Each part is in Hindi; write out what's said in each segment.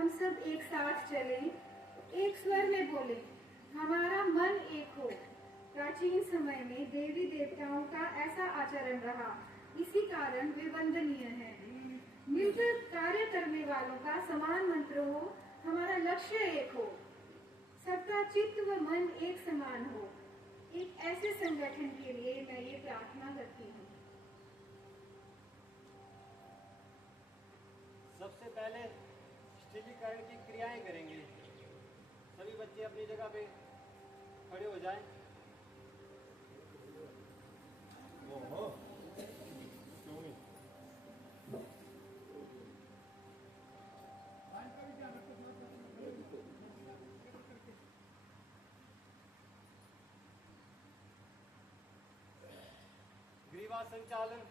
हम सब एक साथ चलें, एक स्वर में बोले, हमारा मन एक हो। प्राचीन समय में देवी देवताओं का ऐसा आचरण रहा, इसी कारण वे वंदनीय हैं। मिलकर कार्य करने वालों का समान मंत्र हो, हमारा लक्ष्य एक हो, सबका चित्त व मन एक समान हो। एक ऐसे संगठन के लिए मैं ये प्रार्थना करती हूँ। सबसे पहले स्थिरीकरण की क्रियाएं करेंगे। सभी बच्चे अपनी जगह पे खड़े हो जाएं। ग्रीवा संचालन,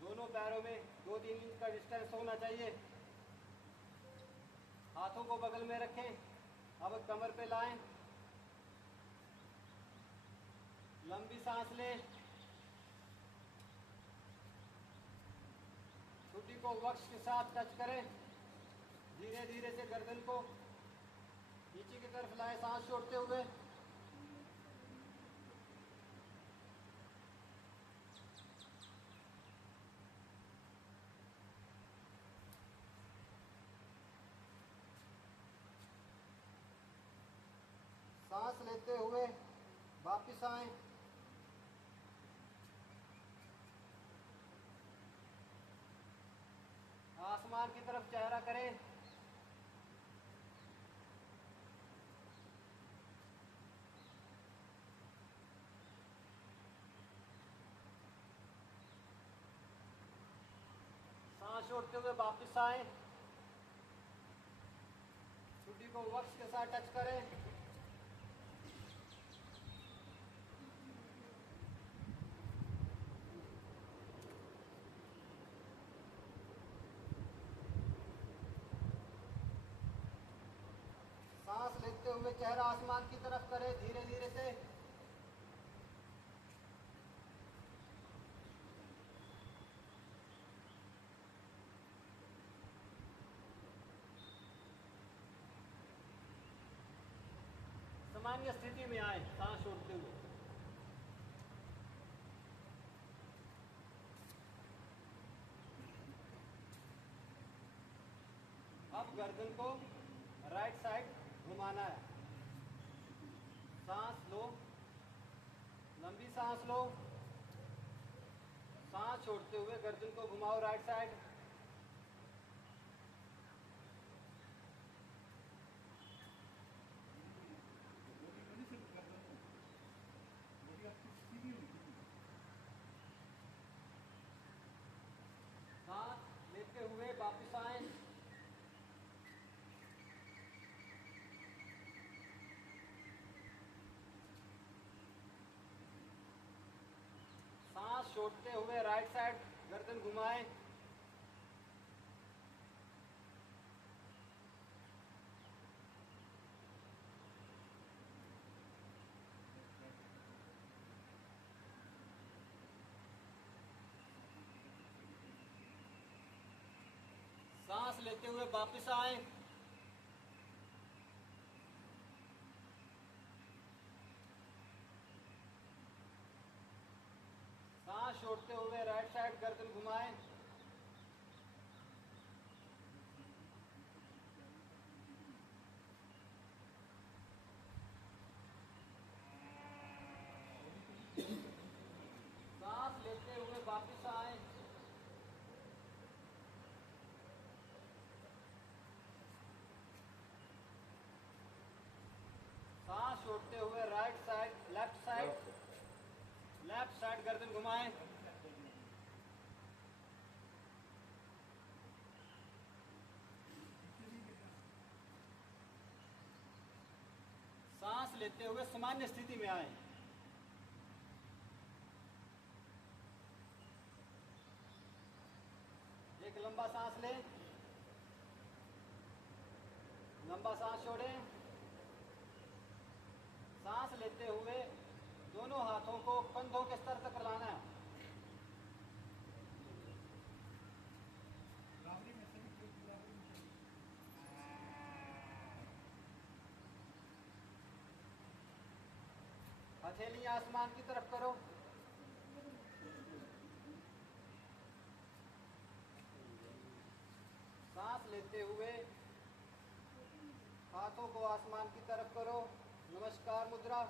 दोनों पैरों में 2-3 इंच का डिस्टेंस होना चाहिए। हाथों को बगल में रखें। अब कमर पे लाएं। लंबी सांस लें। छुट्टी को वक्ष के साथ टच करें। धीरे धीरे से गर्दन को नीचे की तरफ लाएं, सांस छोड़ते हुए। सांस लेते हुए वापिस आए। आसमान की तरफ चेहरा करें। सांस छोड़ते हुए वापिस आए। छुट्टी को वक्ष के साथ टच करें। सांस लेते हुए चेहरा आसमान की तरफ करें धीरे धीरे से। सामान्य स्थिति में आए सांस छोड़ते हुए। अब गर्दन को राइट साइड घुमाना है। सांस लो, लंबी सांस लो। सांस छोड़ते हुए गर्दन को घुमाओ राइट साइड। सांस लेते हुए वापस आए। सांस छोड़ते हुए राइट साइड गर्दन घुमाएं। सांस लेते हुए वापस आए। सांस छोड़ते हुए राइट साइड गर्दन घुमाएं। सांस लेते हुए वापस आए। सांस छोड़ते हुए राइट साइड लेफ्ट साइड गर्दन घुमाएं। सांस लेते हुए सामान्य स्थिति में आए। एक लंबा सांस लें, लंबा सांस छोड़ें। सांस लेते हुए दोनों हाथों को कंधों के स्तर तक लाना है। हथेलियां आसमान की तरफ करो। सांस लेते हुए हाथों को आसमान की तरफ करो, नमस्कार मुद्रा।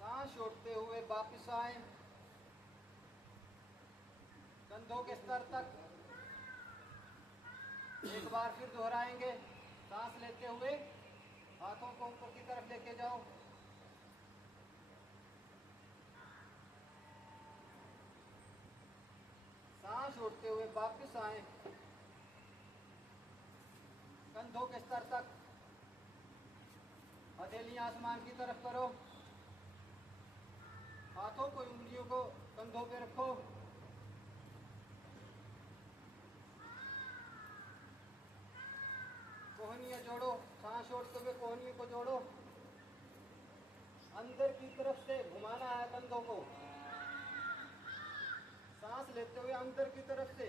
सांस छोड़ते हुए वापस आए कंधों के स्तर तक। एक बार फिर दोहराएंगे। सांस लेते हुए हाथों को ऊपर की तरफ लेके जाओ। सांस छोड़ते हुए वापस आए कंधों के स्तर तक। हथेलियां आसमान की तरफ करो, हाथों को उंगलियों को कंधों पे रखो। कोहनियां जोड़ो, सांस छोड़ते हुए कोहनियों को जोड़ो। अंदर की तरफ से घुमाना है कंधों को। सांस लेते हुए अंदर की तरफ से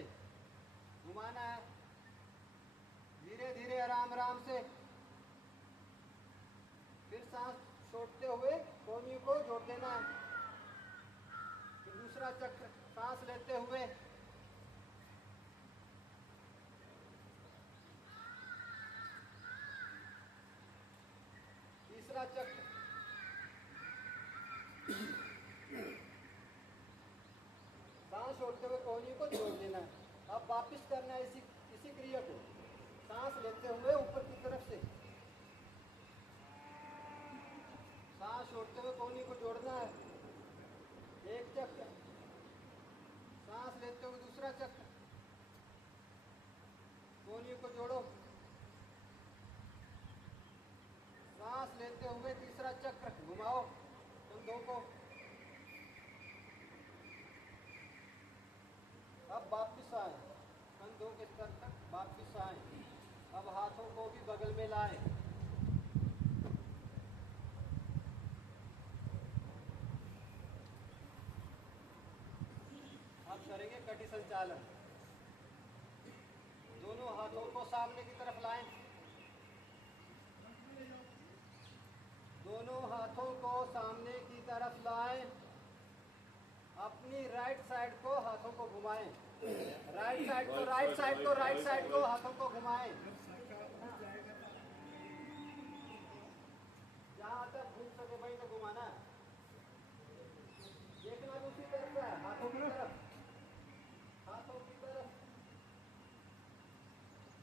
घुमाना है, धीरे धीरे आराम आराम से। फिर सांस छोड़ते हुए कोहनियों को जोड़ देना है। फिर दूसरा चक्र सांस लेते हुए तीसरा चक्र सांस छोड़ते हुए कोहनी को जोड़ देना है। अब वापस करना है इसी क्रिया को। सांस लेते हुए ऊपर की तरफ से सांस छोड़ते हुए कोहनी को जोड़ना है, एक चक्र। सांस लेते हुए दूसरा चक्र, कोहनी को जोड़ो। सांस लेते हुए तीसरा चक्र घुमाओ कंधों को। अब वापिस आए कंधों के स्तर तक, वापिस आए। अब हाथों को भी बगल में लाए। अब करेंगे कटी संचालन। दोनों हाथों को सामने की तरफ लाएं। दोनों हाथों को सामने की तरफ लाएं। अपनी राइट साइड को हाथों को घुमाएं। राइट साइड को राइट साइड को राइट साइड को हाथों को घुमाएं। जहां तक घूम सके वहीं तक घुमाना है। देखना दूसरी तरफ है, हाथों की तरफ, हाथों की तरफ।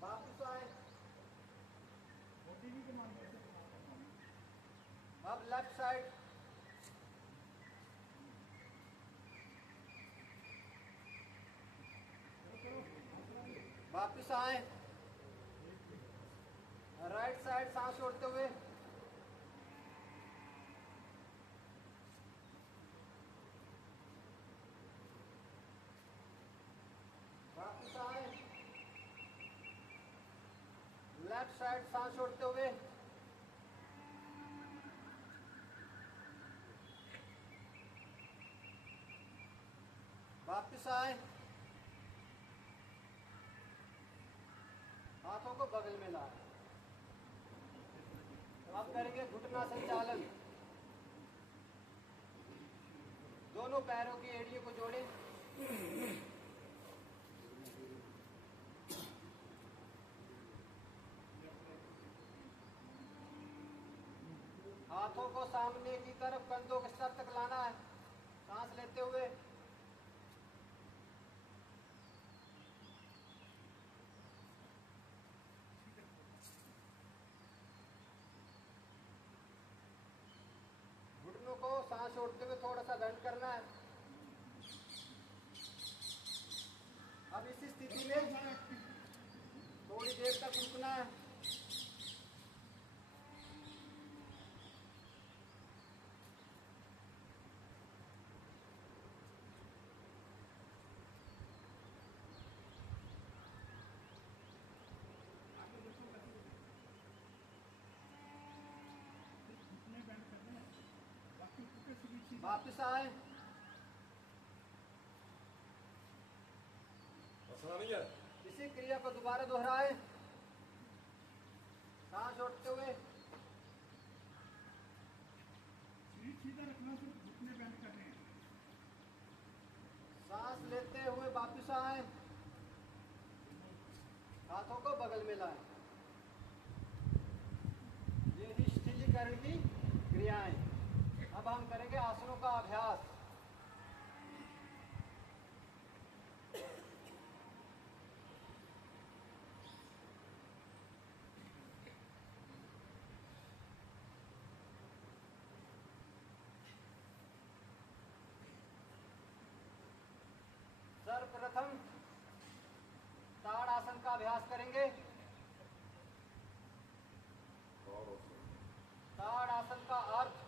वापस आए। अब लेफ्ट साइड, वापिस आए। राइट साइड सांस छोड़ते हुए वापिस आए। लेफ्ट साइड सांस छोड़ते हुए वापिस आए। हाथों को बगल में लाए। अब करेंगे घुटना संचालन। दोनों पैरों की एड़ियों को जोड़ें। हाथों को सामने की तरफ कंधों के स्तर तक लाना है, सांस लेते हुए। घुटनों को सांस छोड़ते हुए थोड़ा सा बेंड करना है। अब इसी स्थिति में थोड़ी देर तक रुकना है। वापिस आए। नहीं है। इसी क्रिया को दोबारा दोहराएं। सांस छोड़ते हुए, सांस लेते हुए वापस आए, हाथों को बगल में लाएं। ये ही शिथिलीकरण की क्रियाएं। अब हम करेंगे आसनों का अभ्यास। सर्वप्रथम ताड़ासन का अभ्यास करेंगे। ताड़ासन का अर्थ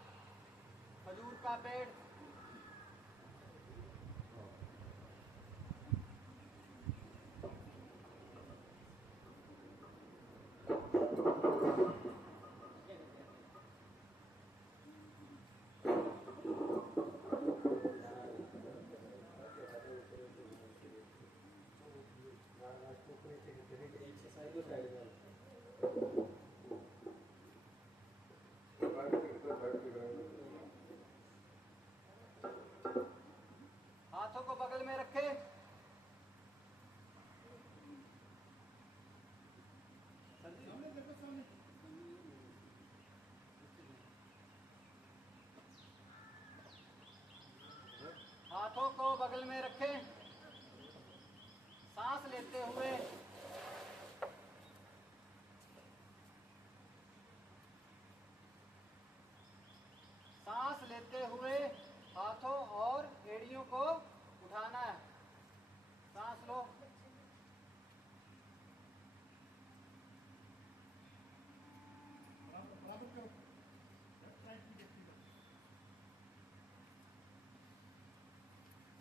खजूर का पेड़। हाथों को बगल में रखें। हाथों को बगल में रखें। सांस लेते हुए हाथों और एड़ियों को उठाना है। सांस लो।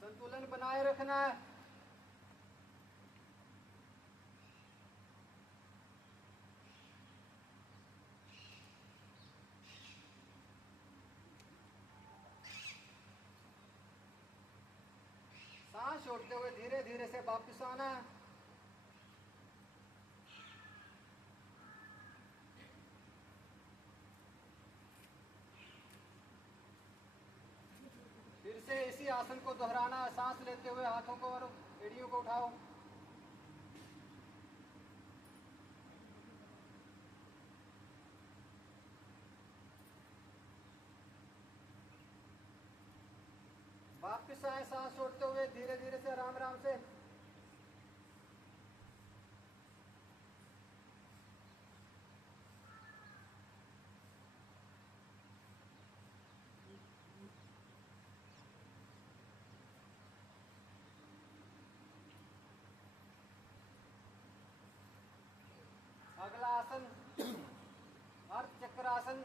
संतुलन बनाए रखना है। सांस छोड़ते हुए धीरे धीरे से वापस आना है। फिर से इसी आसन को दोहराना है। सांस लेते हुए हाथों को और एड़ियों को उठाओ। वापस आए सांस छोड़ते हुए धीरे धीरे से आराम आराम से। अगला आसन अर्ध चक्रासन।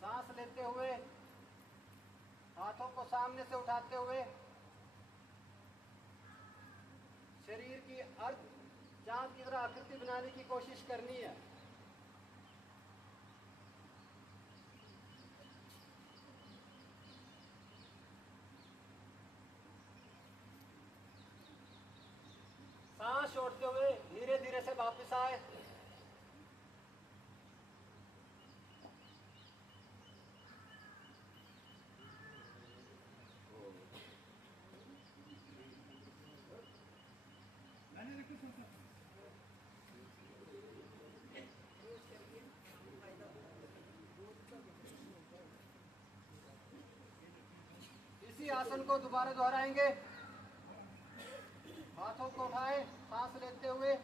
सांस लेते हुए हाथों को सामने से उठाते हुए शरीर की अर्ध चांद की तरह आकृति बनाने की कोशिश करनी है। सांस छोड़ते हुए धीरे धीरे से वापस आए। इसी आसन को दोबारा दोहराएंगे। हाथों को उठाएं सांस लेते हुए।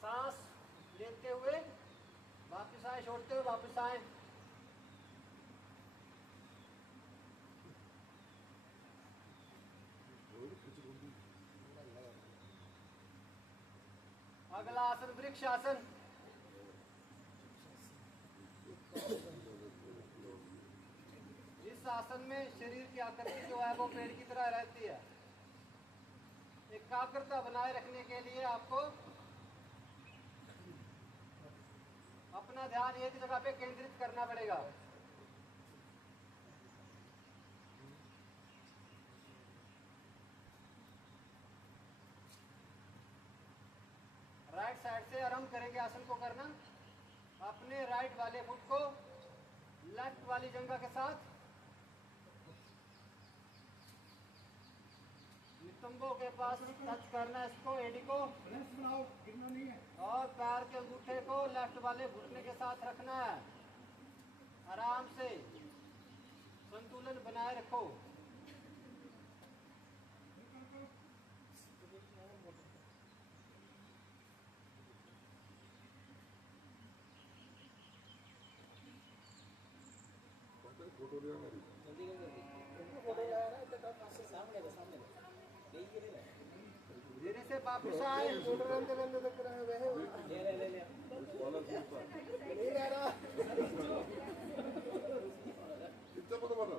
सांस लेते हुए वापस आए, छोड़ते हुए वापस आए। अगला आसन वृक्ष आसन। आसन में शरीर की आकृति जो है वो पेड़ की तरह रहती है। एकाग्रता बनाए रखने के लिए आपको अपना ध्यान एक जगह पे केंद्रित करना पड़ेगा। राइट साइड से आरंभ करेंगे आसन को करना। अपने राइट वाले फुट को लेफ्ट वाली जंघा के साथ नितंबों के पास टच करना, इसको एडी को गिरना नहीं है, और पैर के अंगूठे को लेफ्ट वाले घुटने के साथ रखना है। आराम से संतुलन बनाए रखो। फोटो लिया मेरी धीरे से वापस आए। कितना पता बना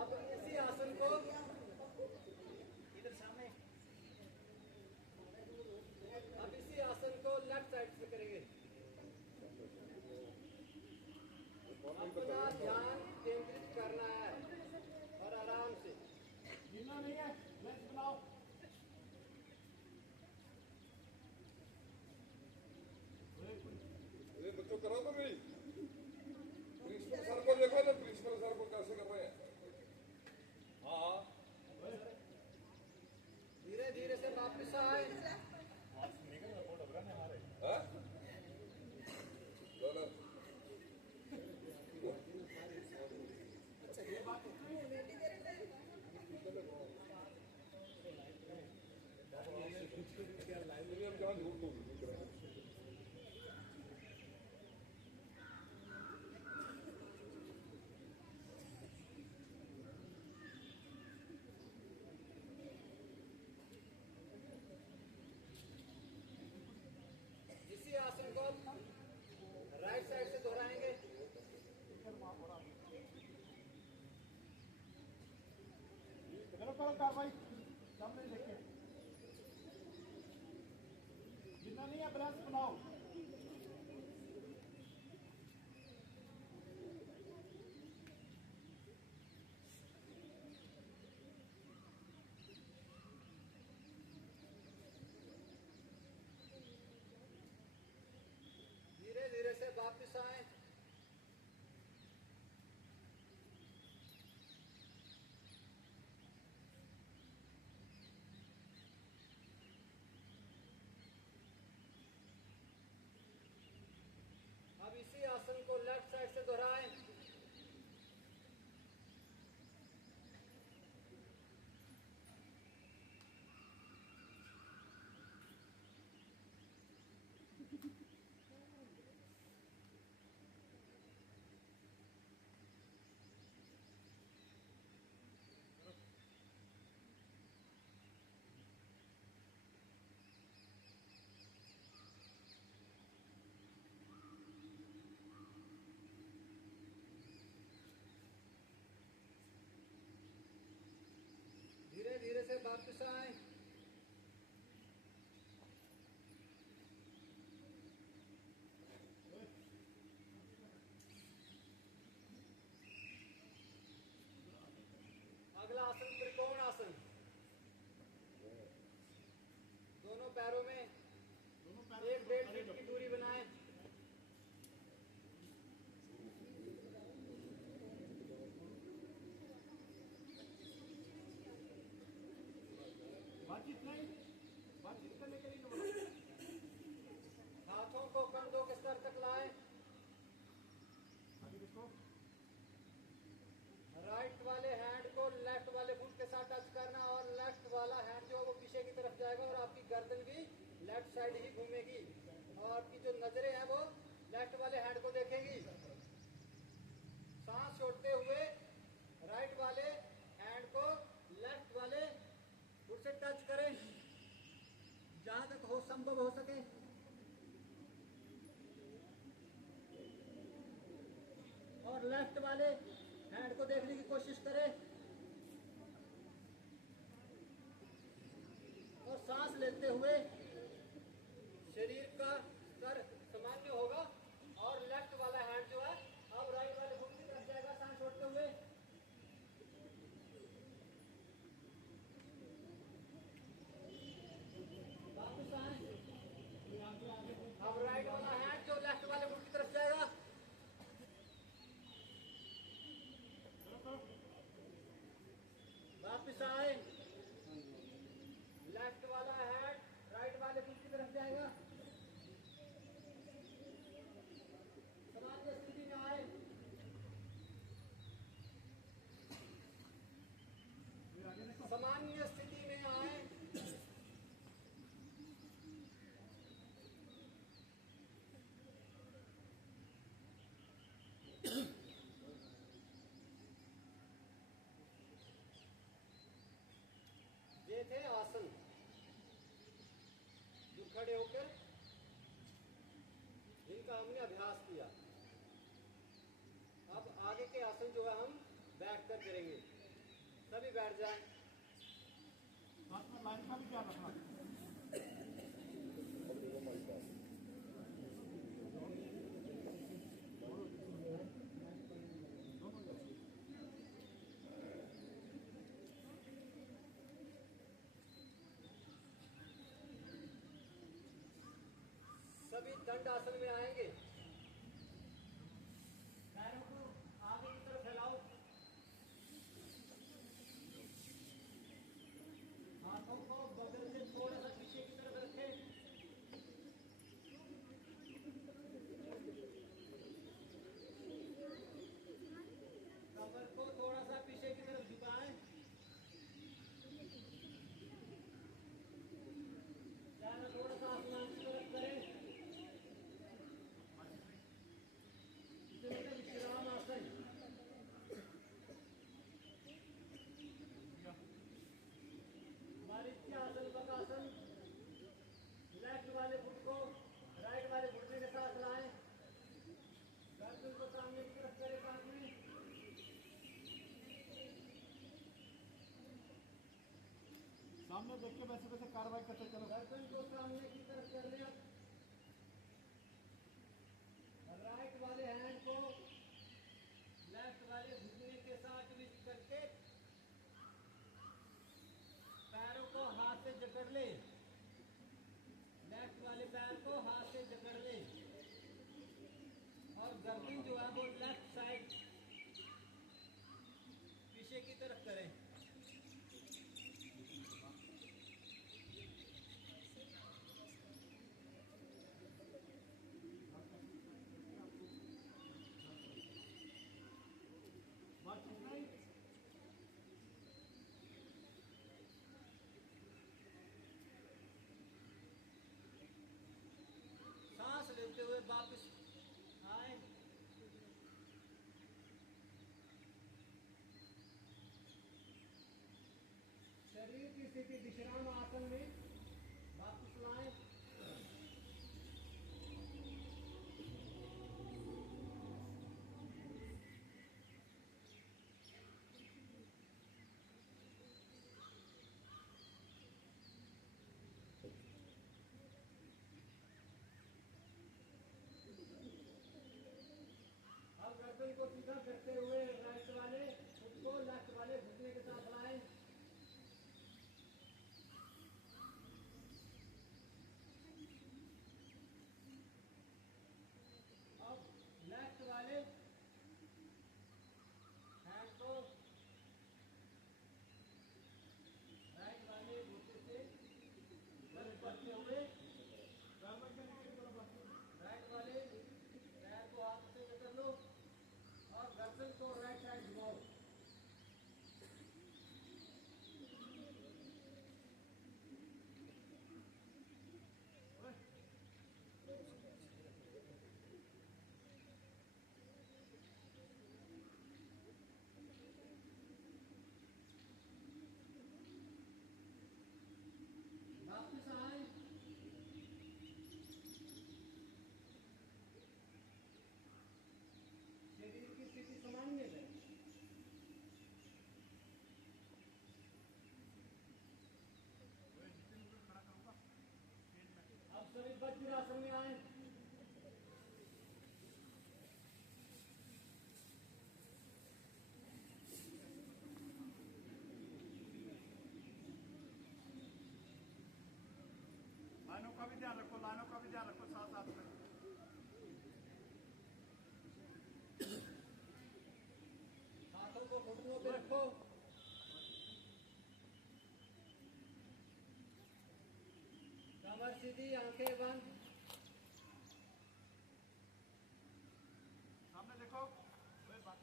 अब इसी आसन को इधर सामने, अब इसी आसन को लेफ्ट साइड से करेंगे। अपना ध्यान केंद्रित करना है और आराम से गिरना नहीं है। लेफ्ट बनाओ। ये बच्चों करा तो नहीं। प्रिंसिपल सर को देखो ना, प्रिंसिपल सर को कैसे कर रहे हैं। हाँ धीरे धीरे से वापस आए। हाँ? चलो। ये हम जान ढूंढ ढूंढ इसी आसन को राइट साइड से दोहराएंगे। कार्रवाई सामने देखिए, जितना नहीं है बैलेंस बनाओ। धीरे धीरे से वापस आए। अब इसी आसन को लेफ्ट साइड से दोहराएं। धीरे धीरे से वापस आए। अगला आसन त्रिकोण आसन। दोनों पैरों में 1-1.5 फीट की दूरी बनाएं। बातचीत नहीं, बातचीत करने के लिए बोलो। हाथों को कंधों के स्तर तक लाएं। आगे देखो। राइट वाले हैंड को लेफ्ट वाले फुट के साथ टच करना और लेफ्ट वाला हैंड जो है वो पीछे की तरफ जाएगा और आपकी गर्दन भी लेफ्ट साइड ही घूमेगी और आपकी जो नजरें हैं वो लेफ्ट वाले हैंड को देखेंगी। सांस छोड़ते हुए राइट वाले हैंड को लेफ्ट वाले फुट से टच करें जहां तक हो संभव हो सके। और लेफ्ट वाले हैंड को देखने की कोशिश करें और सांस लेते हुए शरीर का स्तर सामान्य होगा और लेफ्ट वाला हैंड जो है अब राइट वाले फुट की तरफ जाएगा सांस छोड़ते हुए। वापस आए। अब राइट वाला हैंड जो लेफ्ट वाले फुट की तरफ जाएगा। वापस आए। लेफ्ट वाला हैंड राइट वाले फुट की तरफ जाएगा। सामान्य स्थिति में आए। सामान्य स्थिति में आए। ये थे आसन जो खड़े होकर जिनका हमने अभ्यास किया। अब आगे के आसन जो है हम बैठकर करेंगे। सभी बैठ जाएं। साथ में लाइन का भी ध्यान रखना। सभी दंड आसन में आएंगे। पैरों को आगे की तरफ फैलाओ। हाथों को बगल से थोड़ा सा पीछे की तरफ रखें। कमर को थोड़ा सा पीछे की तरफ झुकाएं। चेहरा थोड़ा सा आसमान की तरफ करें। विश्राम आसन। आसन बकासन। लेफ्ट वाले फुट को राइट वाले घुटने के साथ लाएं। गर्दन को सामने की तरफ करें साथ में। सामने देख के वैसे वैसे कार्रवाई करते चलो। गर्दन को सामने की तरफ कर लें। राइट वाले हैंड को लेफ्ट वाले घुटने के साथ ट्विस्ट करके पैरों को हाथ से जकड़ ले। लेफ्ट वाले पैर को हाथ से जकड़ ले और गर्दन जो है वो लेफ्ट साइड पीछे की तरफ करें। बातचीत नहीं। सांस लेते हुए वापस आए। शरीर की स्थिति विश्राम आसन में वापस लाएं। अब गर्दन को सीधा करते हुए राइट वाले फुट को लेफ्ट वाले घुटने के साथ लाएं। वज्रासन में आए। लाइनों का भी ध्यान रखो, लाइनों का भी ध्यान रखो साथ साथ में। हाथों को घुटनों पे रखो। कमर सीधी, आंखें बंद। सामने देखो। वही बात।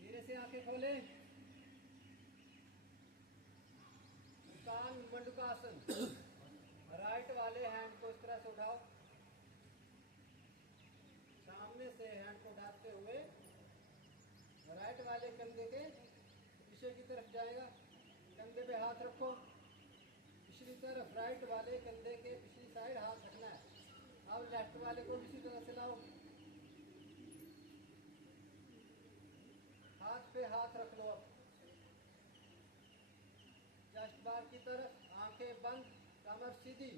धीरे से आंखें खोले। कान मंडूकासन। राइट वाले हैंड को इस तरह से उठाओ। सामने से हैंड को उठाते हुए राइट वाले कंधे के पीछे की तरफ जाएगा। कंधे पे हाथ रखो। पिछली तरफ राइट वाले कंधे के पिछली साइड हाथ रखना है। अब लेफ्ट वाले को इसी तरह से लाओ। हाथ पे हाथ रख लो। अब चेस्ट बार की तरफ, आंखें बंद, कमर सीधी।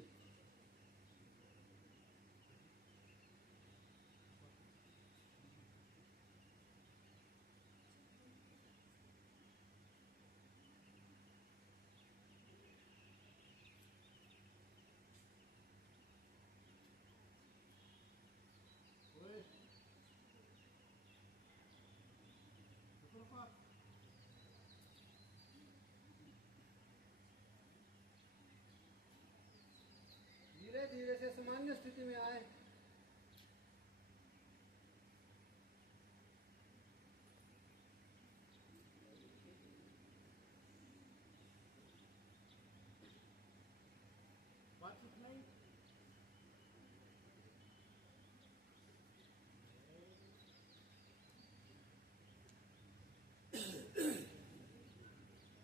धीरे धीरे से सामान्य स्थिति में आए। बातचीत नहीं।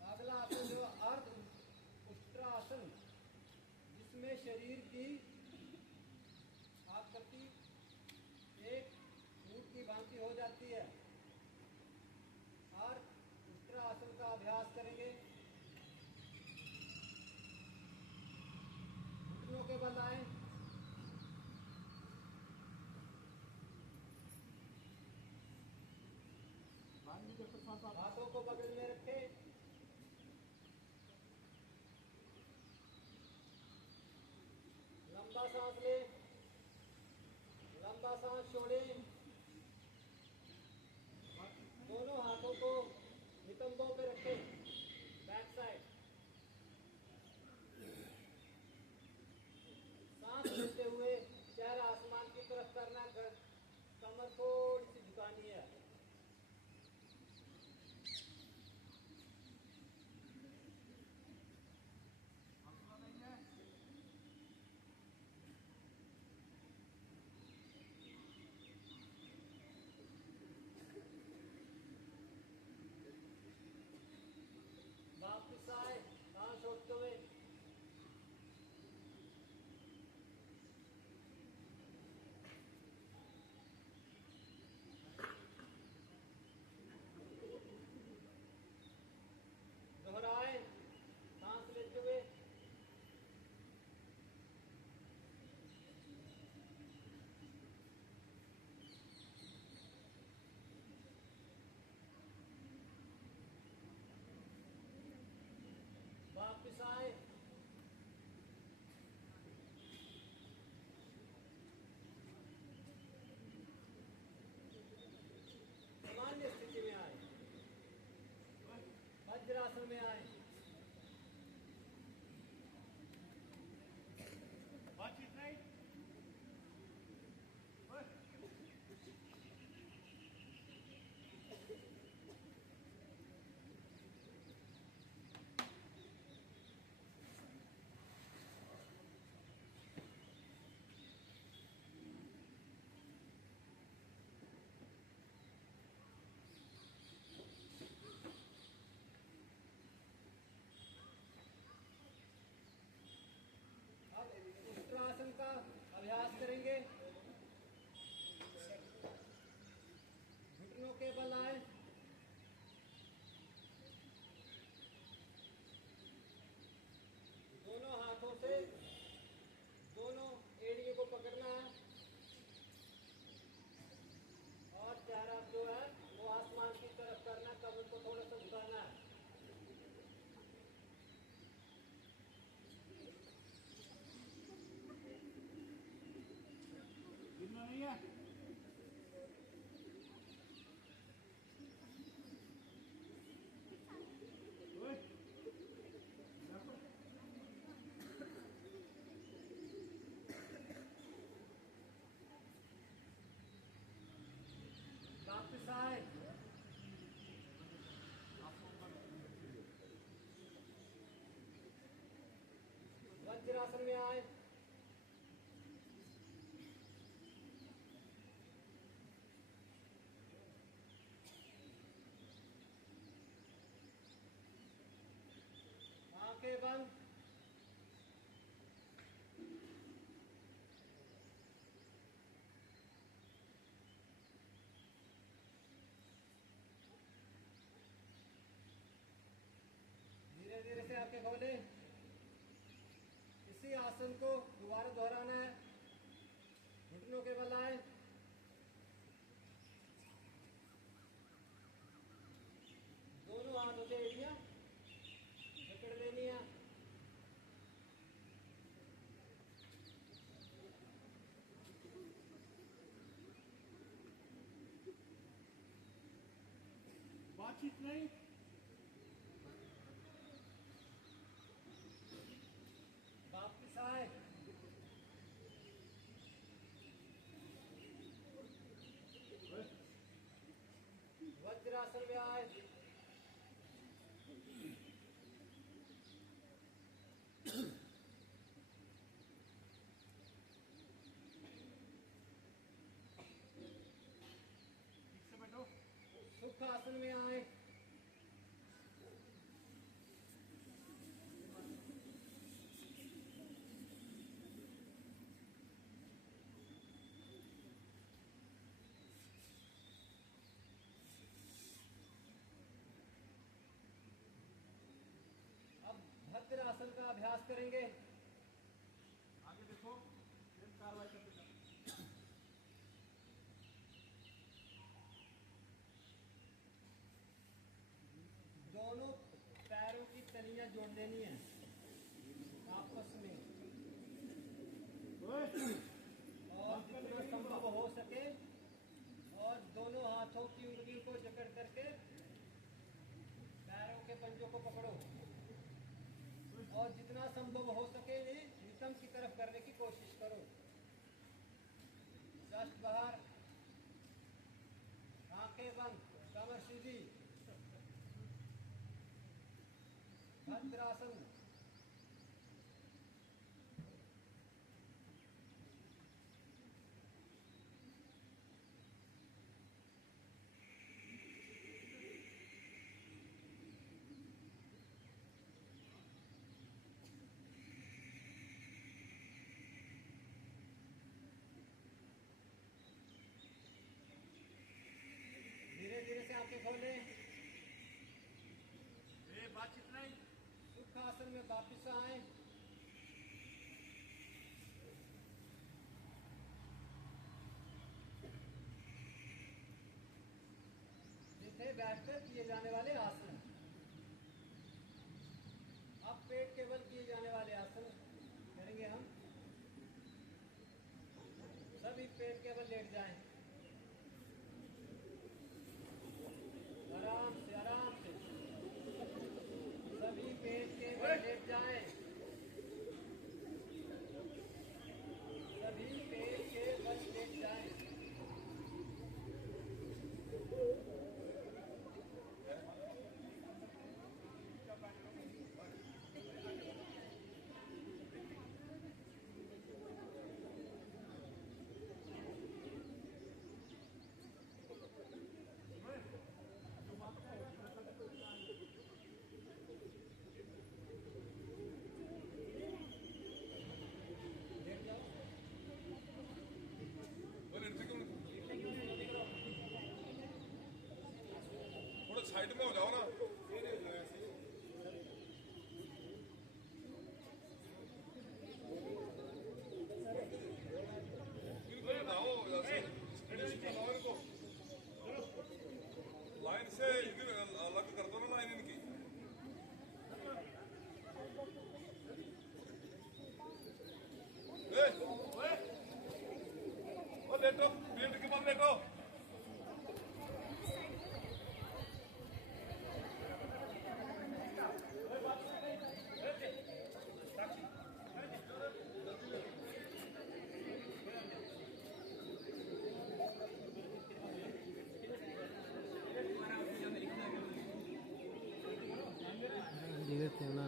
अगला आसन जो अर्ध उष्ट्रासन, जिसमें शरीर की आकृति एक ऊंट की भांति हो जाती है। अर्ध उष्ट्रासन का अभ्यास करेंगे। घुटनों के बल आए। लाइन भी देखो साथ साथ। हाथों को बगल में रखे। लंबा सांस ले। लंबा सांस छोड़े। दोनों हाथों को नितंबों पे रखें, बैक साइड। सांस लेते हुए चेहरा आसमान की तरफ करना है। कमर थोड़ी सी झुकानी है। हंसना नहीं है। वापस आए, सांस छोड़ते हुए। दोहराए, सांस लेते हुए। वापस आए। सामान्य स्थिति में आए। वज्रासन में आए। बातचीत नहीं। ओए। वज्रासन में आए। आंखें बंद। धीरे धीरे से आंखें खोलें। इसी आसन को दोबारा दोहराना है। घुटनों के बल आए। दोनों हाथों से एड़ियां पकड़ लेनी है। बातचीत नहीं। वापस आए। वज्रासन में आए। ठीक से बैठो। सुख आसन में आए। अब भद्रासन का अभ्यास करेंगे। आगे देखो, फिर कार्रवाई करते जाओ। दोनों पैरों की तलियां जोड़ देनी है आपस में, ओए, और जितना संभव हो सके और दोनों हाथों की उंगलियों को जकड़ करके पैरों के पंजों को पकड़ो और जितना संभव हो सके इन्हें नितंब की तरफ करने की कोशिश करो। जस्ट बाहर, आंखें बंद, कमर सीधी। भद्रासन। धीरे धीरे से आंखें खोलें। ए, बातचीत नहीं। सुख आसन में वापिस आए। जिसे बैठकर किए जाने वाले आसन। अब पेट के बल किए जाने वाले आसन करेंगे हम। सभी पेट के बल लेट जाएं। आराम से, आराम से। सभी पेट के बल लेट जाएं। सभी पेट के बल लेट जाएं। लेट जाओ। थोड़ा साइड में हो जाओ ना। बिल्कुल लाओ, इनको लाइन से इधर अलग कर दो ना, लाइन इनकी। लेटो, पेट के बल लेटो। धीरे से ना।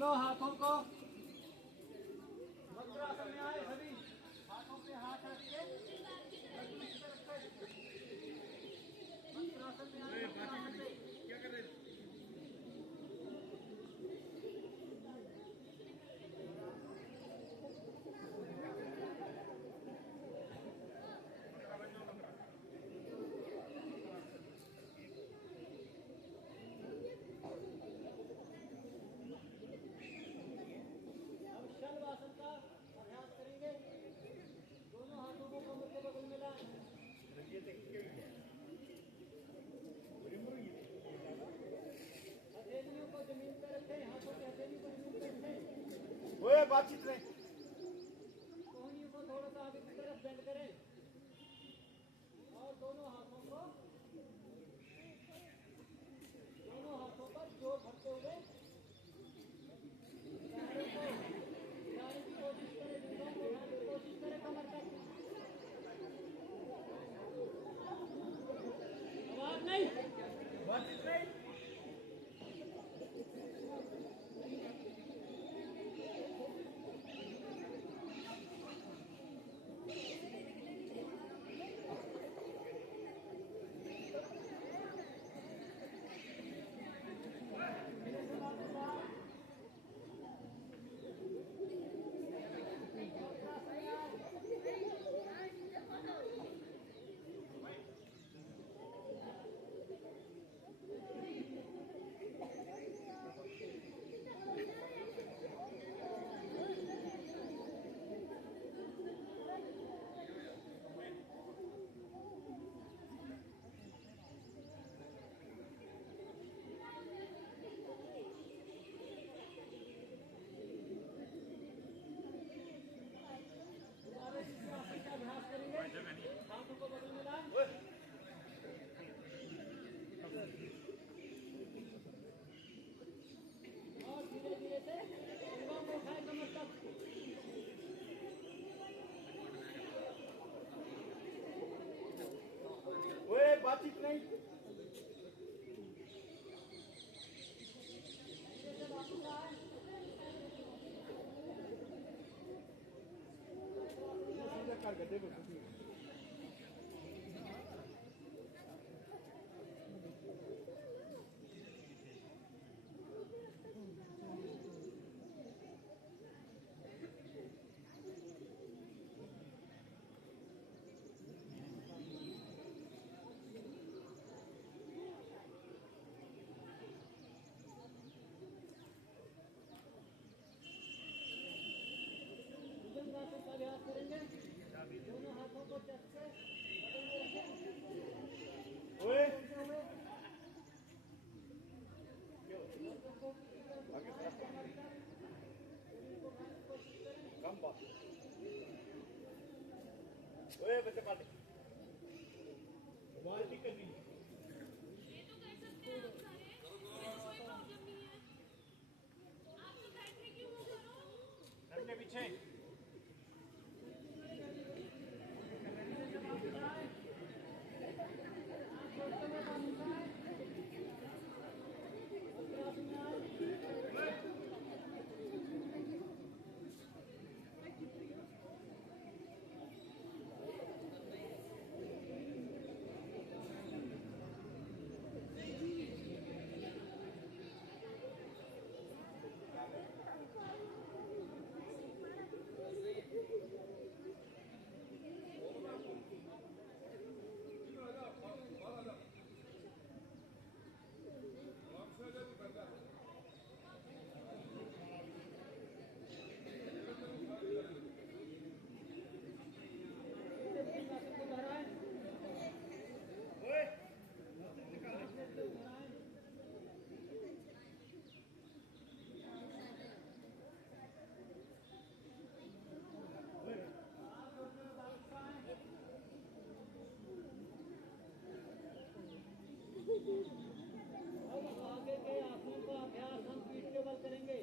दोनों हाथों को वज्रासन में आए सभी हाथों पे हाथ रख के वज्रासन में आए क्या कर रहे हैं? अब शलवासन का अभ्यास करेंगे। दोनों हाथों को कमर के बगल में लाएं। हथेलियों को जमीन पर रखें, हाथों की हथेली को जमीन पर रखें। ओए बातचीत नहीं। कोहनियों को थोड़ा सा आगे की तरफ बेंड करें और दोनों हाथों पर जोर भरते हुए पैरों को हिलाने की कोशिश करें, जूतों को उठाने की कोशिश करें कमर तक। आवाज नहीं, बातचीत नहीं। हाथों को बगल में लाएं। और धीरे धीरे से अंगों को उठाएं कमर तक। ओए बातचीत नहीं। धीरे से वापस आएं। कर गड्ढे को सुनी। भुजंगासन का अभ्यास करेंगे। दोनों हाथों को चेस्ट से बगल में रखें। ओए कम बात। ओए बच्चे पाले। आवाज नहीं करनी। ये तो कर सकते हैं आप सारे, कोई प्रॉब्लम नहीं है। आप तो बैठ रहे क्यों हो करो? घर के पीछे। अब आगे के आसनों का अभ्यास हम पीठ के बल करेंगे।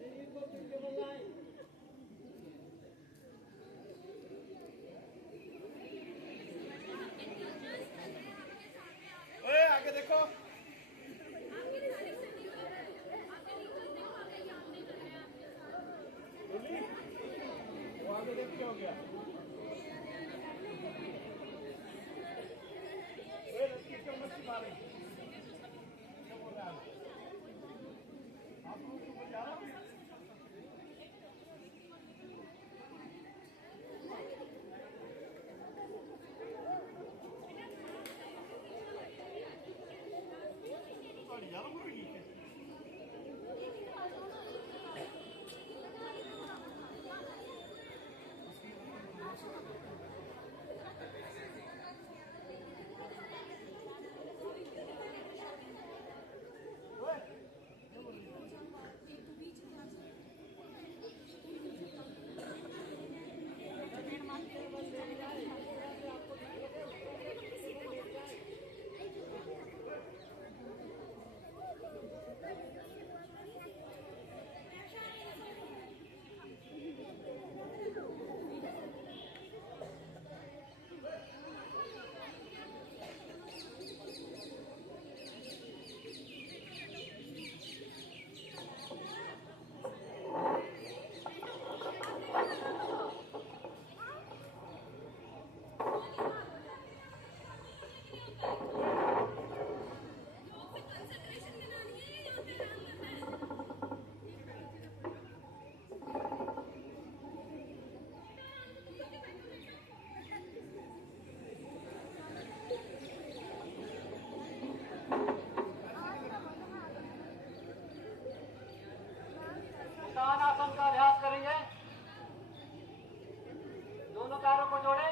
शरीर को पीठ के बल लाएं। ओए आगे देखो। आपके सारे सही हो रहा है, आपके टीचर्स देखो आगे को जोड़े,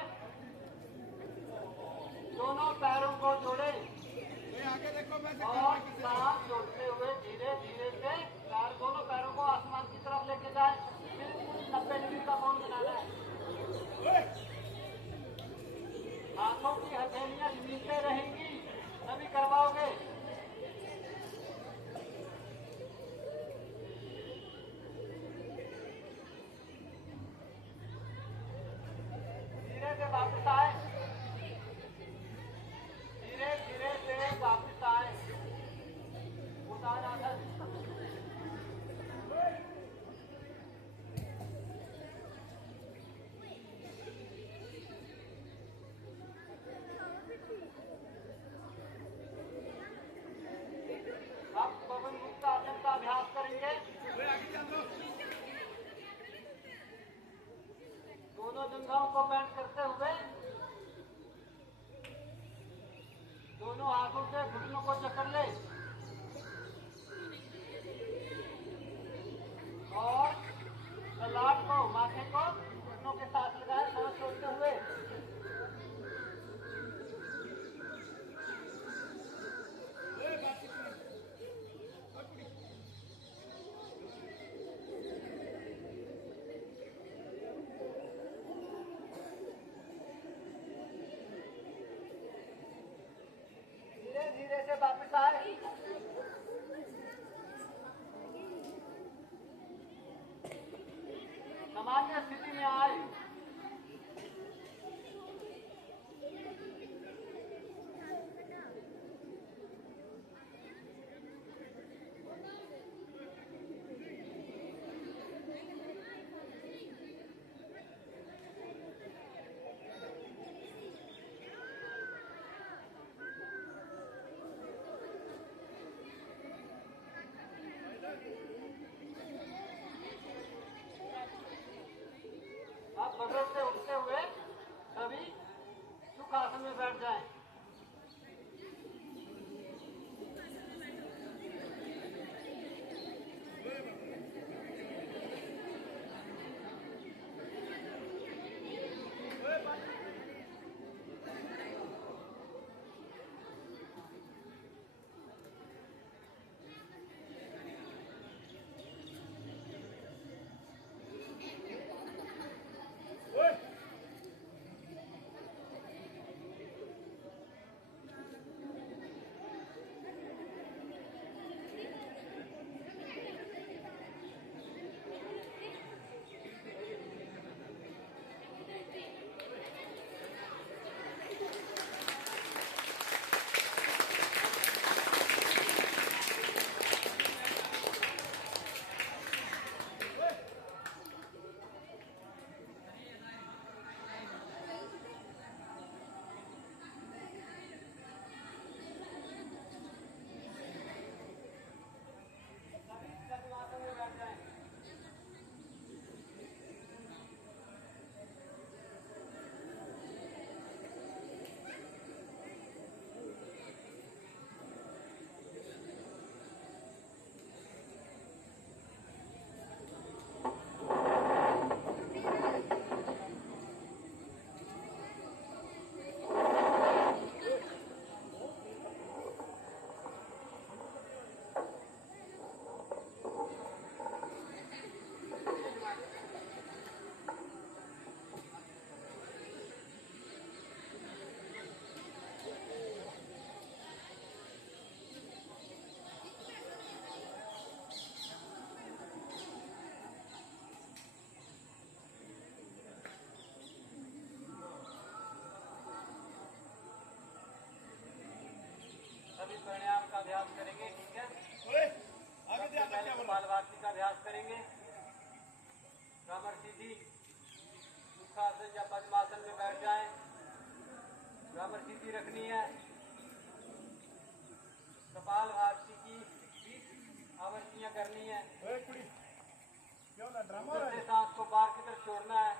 दोनों पैरों को जोड़े आगे देखो मैं और सांस जोड़ते हुए धीरे धीरे से दोनों पैरों को आसमान की तरफ लेके जाए। बिल्कुल 90 डिग्री का कोण बनाना है। हाथों की हथेलियां नीचे रहेंगी तभी कर पाओगे। धीरे से वापस आए, धीरे धीरे से वापस आए। उतार आसन। अब पवन मुक्त आसन का अभ्यास करेंगे। दोनों जंघाओं को बेंड करते हुए दोनों हाथों से घुटनों को जकड़ ले और ललाट को, माथे को घुटनों के साथ लगाए, सांस छोड़ते हुए। धीरे धीरे से वापस आए। सामान्य स्थिति में आए। अब बगल से उठते हुए सभी सुखासन में बैठ जाएं। सभी प्राणायाम का अभ्यास करेंगे। ठीक है, आगे ध्यान रखिए। कपालभाति का अभ्यास करेंगे। कमर सीधी, सुखासन या पद्मासन में बैठ जाएं। कमर सीधी रखनी है। कपालभाति की 20 आवृत्तियां करनी है। क्यों ना ड्रामा हो रहा है? सांस को बाहर की तरफ छोड़ना है।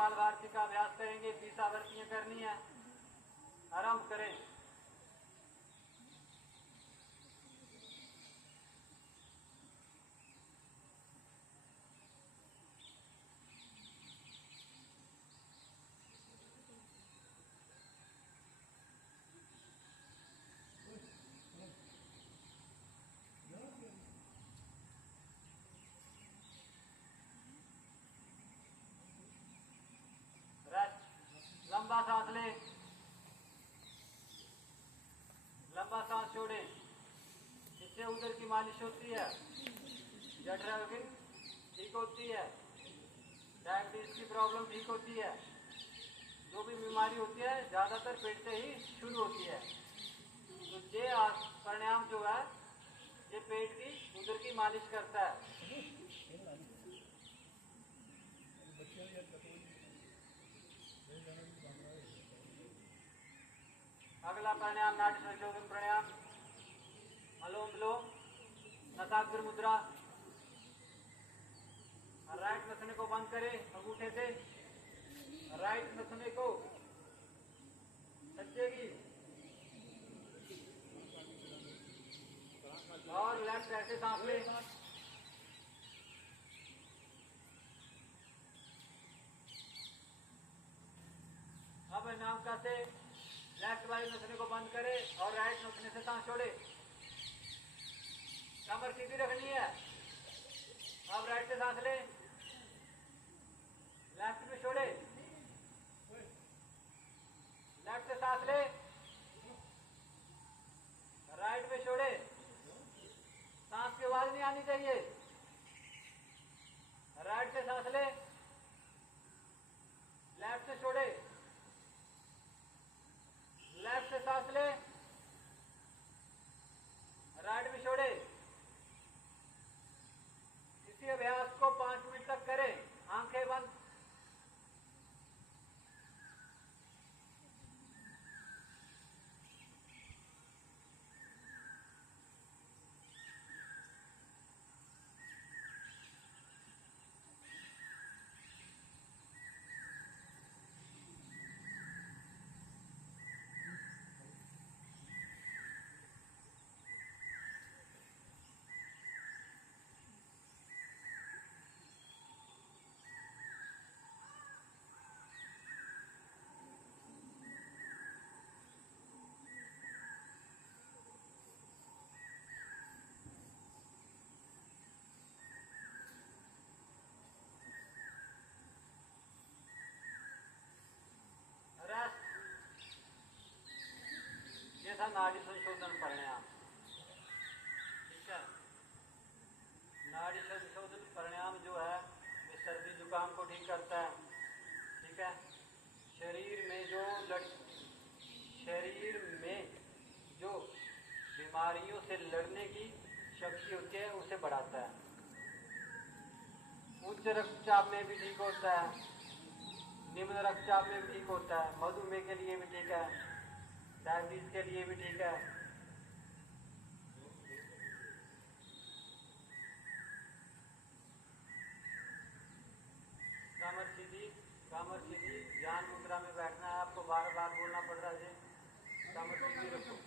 कपाल भारती का अभ्यास करेंगे। 20 आवृत्तियां करनी है। आरंभ करें। लंबा सांस ले, लंबा सांस छोड़े। इससे उदर की मालिश होती है, जठराग्नि ठीक होती है, डायबिटीज की प्रॉब्लम ठीक होती है। जो भी बीमारी होती है ज्यादातर पेट से ही शुरू होती है। तो ये प्राणायाम जो है ये पेट की उदर की मालिश करता है। अगला प्राणायाम नाड़ी संशोधन प्राणायाम, अनुलोम विलोम, नासाग्र मुद्रा। राइट नसने को बंद करें अंगूठे से, राइट नसने को सच्चे की, और लेफ्ट ऐसे सांस ले। अब नाम का से लेफ्ट वाले नसने को बंद करें और राइट नसने से सांस छोड़े। कमर सीधी रखनी है। अब राइट से सांस ले, लेफ्ट में छोड़े, लेफ्ट से सांस ले, राइट में छोड़े। सांस की आवाज नहीं आनी चाहिए। राइट से सांस ले, लेफ्ट से छोड़े, लेफ्ट से सांस ले, राइट में छोड़े। इसी अभ्यास को 5 मिनट तक करें, आंखें बंद। ये था नाड़ी संशोधन प्राणायाम। ठीक है, नाड़ी संशोधन प्राणायाम जो है ये सर्दी जुकाम को ठीक करता है। ठीक है, शरीर में जो बीमारियों से लड़ने की शक्ति होती है उसे बढ़ाता है। उच्च रक्तचाप में भी ठीक होता है, निम्न रक्तचाप में भी ठीक होता है, मधुमेह के लिए भी ठीक है, डायबिटीज के लिए भी ठीक है। कमर सीधी, ध्यान मुद्रा में बैठना है। आपको बार बार बोलना पड़ रहा है। कमर सीधी रखो।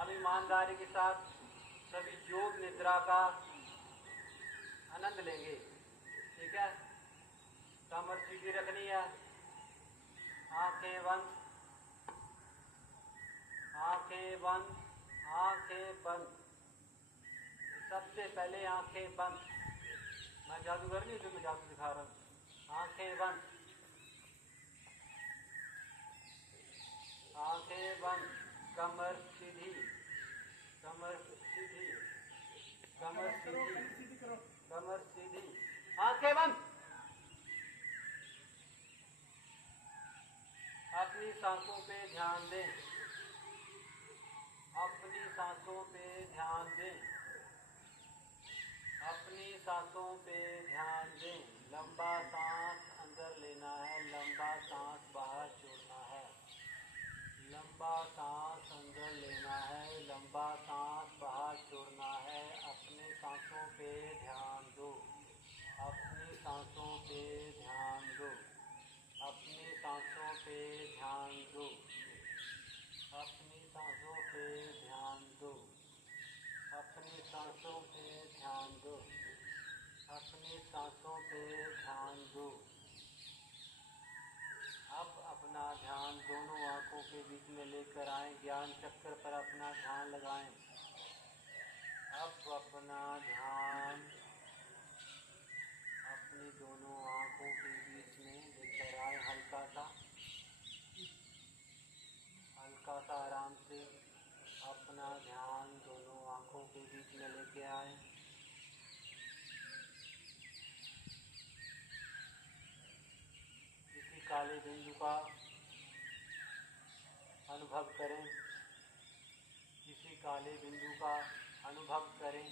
अब ईमानदारी के साथ सभी योग निद्रा का आनंद लेंगे। ठीक है, कमर सीधी रखनी है, आंखें बंद, आंखें बंद, आंखें बंद। सबसे पहले आंखें बंद। मैं जादूगर नहीं, जो मैं जादू दिखा रहा हूँ। आंखें बंद, आंखें बंद, कमर सीधी, कमर सीधी, कमर सीधी, कमर सीधी, आंखें बंद। अपनी सांसों पे ध्यान दें, अपनी सांसों पे ध्यान दें, अपनी सांसों पे ध्यान दें। लंबा सांस अंदर लेना है, लंबा सांस बाहर छोड़ना है, लंबा सांस अंदर सांसों पे ध्यान दो, अपनी सांसों पे ध्यान दो, अपनी सांसों पे ध्यान दो, अपनी सांसों पे ध्यान दो, अपनी सांसों पे ध्यान दो। अब अपना ध्यान दोनों आँखों के बीच में लेकर आएं, ज्ञान चक्र पर अपना ध्यान लगाएं। अब अपना ध्यान अपनी दोनों आँखों के बीच में लेकर आए, हल्का सा आराम से अपना ध्यान दोनों आँखों के बीच में लेके आए। किसी काले बिंदु का अनुभव करें, किसी काले बिंदु का अनुभव करें।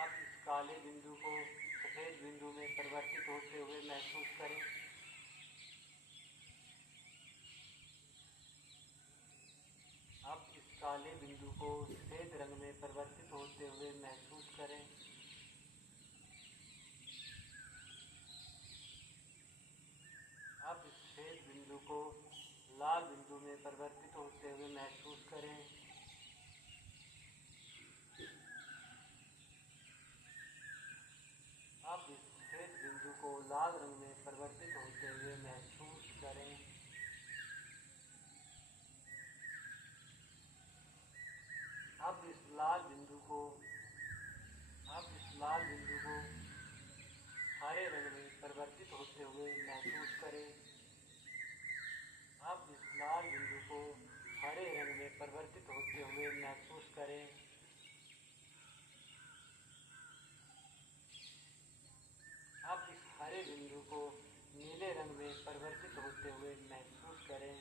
अब इस काले बिंदु को सफ़ेद बिंदु में परिवर्तित होते हुए महसूस करें। अब इस काले बिंदु को सफ़ेद रंग में परिवर्तित होते हुए महसूस करें। अब इस सफ़ेद बिंदु को लाल बिंदु में परिवर्तित होते हुए महसूस करें। अब इस सफ़ेद बिंदु को लाल रंग में परिवर्तित होते हुए महसूस करें। अब इस लाल बिंदु को हरे रंग में परिवर्तित होते हुए महसूस करें। अब इस लाल बिंदु को हरे रंग में परिवर्तित होते हुए महसूस करें। अब इस हरे बिंदु को नीले रंग में परिवर्तित होते हुए महसूस करें।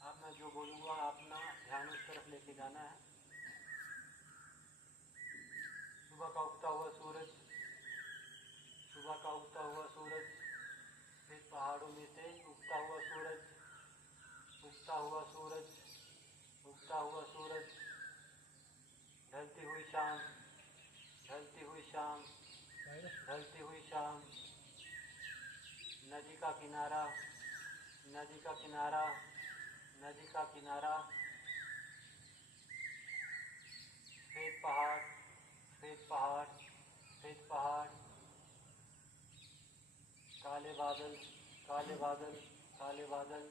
अब मैं जो बोलूँगा अपना ध्यान उस तरफ लेके जाना है। सुबह का उगता हुआ सूरज, सुबह का उगता हुआ सूरज, फिर पहाड़ों में से उगता हुआ सूरज, उगता हुआ सूरज, उगता हुआ सूरज, ढलती हुई शाम, ढलती हुई शाम, ढलती हुई शाम, नदी का किनारा, नदी का किनारा, नदी का किनारा, सफ़ेद पहाड़, सफ़ेद पहाड़, सफ़ेद पहाड़, काले बादल, काले बादल, काले बादल,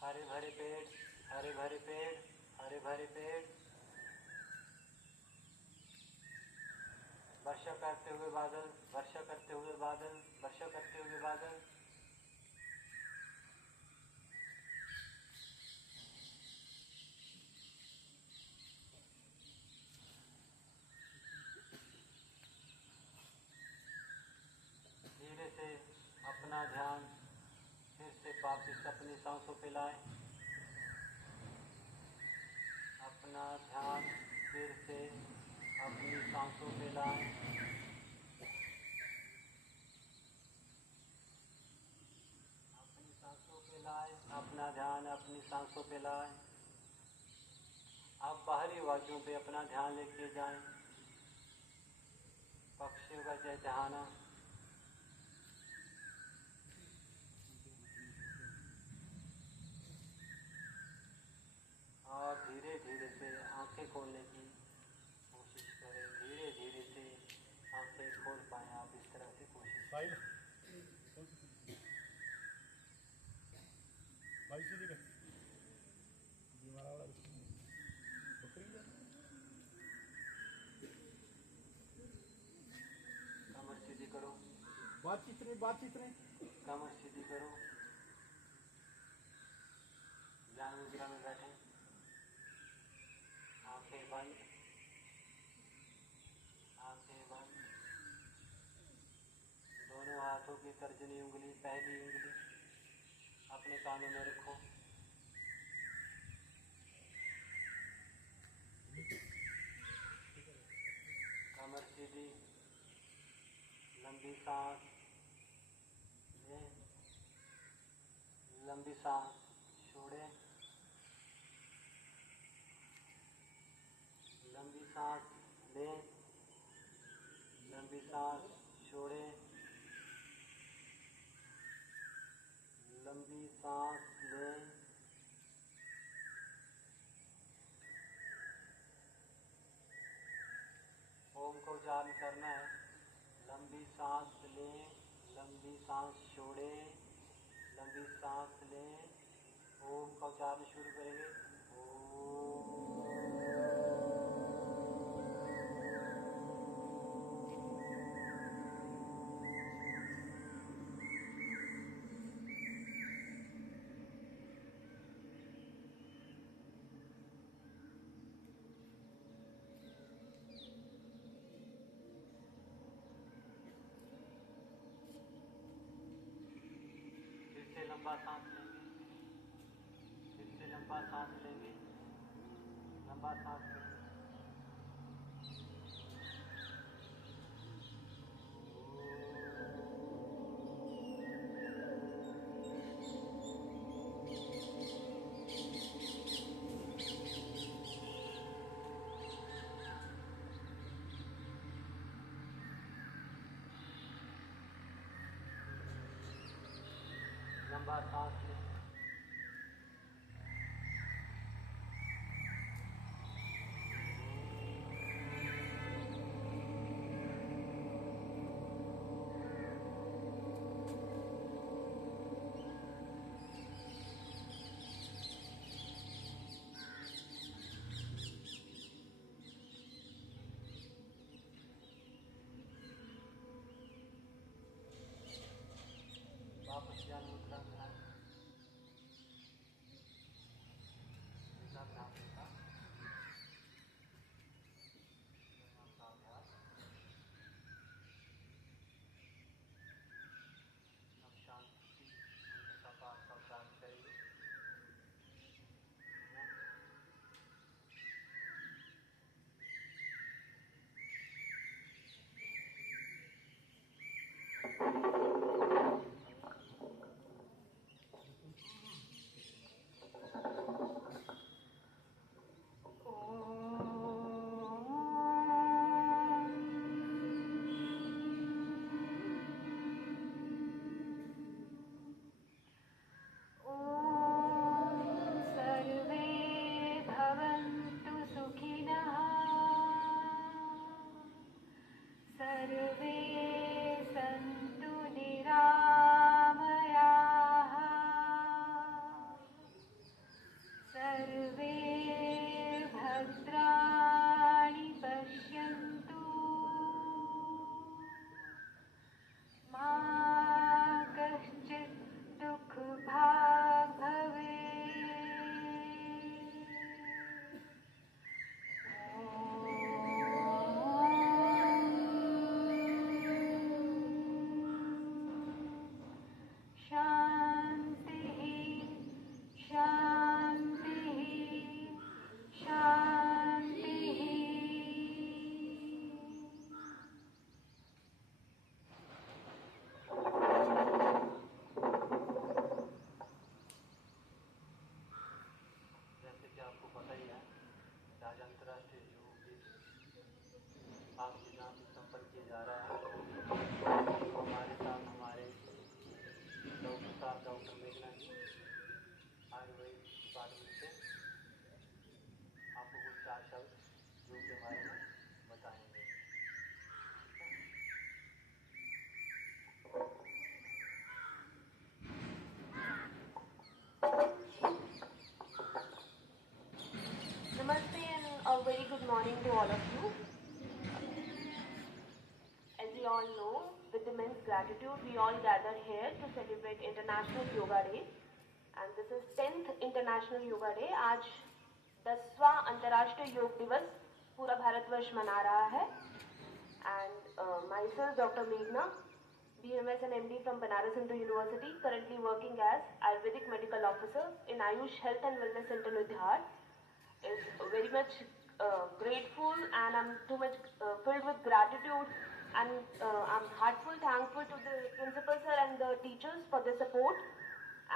हरे भरे पेड़, हरे भरे पेड़, हरे भरे पेड़, वर्षा करते हुए बादल, वर्षा करते हुए बादल, वर्षा करते हुए बादल, धीरे से अपना ध्यान फिर से वापस अपनी सांसों पे लाएं। अपना ध्यान फिर से अपनी सांसों पे लाएं। अपनी सांसों पे लाएं, अपना ध्यान अपनी सांसों पे लाएं। आप बाहरी आवाज़ों पे अपना ध्यान लेके जाएं। पक्षियों का चहचहाना, और धीरे धीरे से आंखें खोलने की कोशिश करें। धीरे धीरे से आंखें खोल पाएँ आप, इस तरह से कोशिश करें। भाई सीधी कर बीमार वाला बकरी है। कमर सीधी करो, बातचीत नहीं कमर सीधी करो, ध्यान मुद्रा में बैठे, आंखें बंद, आंखें बंद। दोनों हाथों की तर्जनी उंगली, पहली उंगली अपने कानों में रखो। कमर सीधी, लंबी सांस लें, लंबी सांस छोड़ें, लंबी सांस लें, लंबी सांस छोड़ें, लंबी सांस लें, ओम का उच्चारण करना है। लंबी सांस लें, लंबी सांस छोड़ें, लंबी सांस लें, ओम का उच्चारण शुरू करेंगे। फिर से लंबा सांस लेंगे, फिर से लंबा सांस लेंगे, लंबा सांस लेंगे। लंबा सांस लें, वापस ध्यान मुद्रा में आए। ऐसा ध्यान देगा, आपका अभ्यास। अब शांति मंत्र का पाठ का अभ्यास करेंगे। सर्वे भवन्तु सुखिनः, सर्वे सन्तु निरामयाः, सर्वे भद्राणि पश्यन्तु, मा कश्चित् दुःखभाग् भवेत्। शान्तिः शान्तिः शान्तिः। जैसे कि आपको पता ही है, आज अंतर्राष्ट्रीय योग दिवस आपके नाम से संपन्न किया जा रहा है। तो हमारे साथ हमारे डॉक्टर साहब, डॉक्टर मेघना जी, आयुर्वेद डिपार्टमेंट से आपको कुछ 4 शब्द योग के बारे में बताएंगे। Namaste and a very good morning to all of you. As we all know, with immense gratitude, we all gather here to celebrate International Yoga Day. And this is 10th International Yoga Day. आज 10वां अंतर्राष्ट्रीय योग दिवस पूरा भारतवर्ष मना रहा है. And myself, Dr. Meghna, BMS and MD from Banaras Hindu University, currently working as Ayurvedic Medical Officer in Ayush Health and Wellness Center, Ludhiana, is very much grateful, and I'm too much filled with gratitude And I'm heartful thankful to the principal sir and the teachers for their support,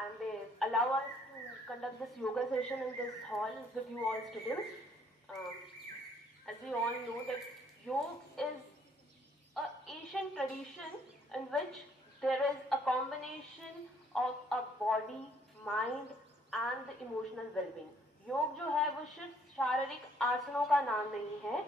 and they allow us to conduct this yoga session in this hall with you all students. As we all know that yoga is an Asian tradition in which there is a combination of a body, mind and the emotional well-being. योग जो है वो सिर्फ शारीरिक आसनों का नाम नहीं है।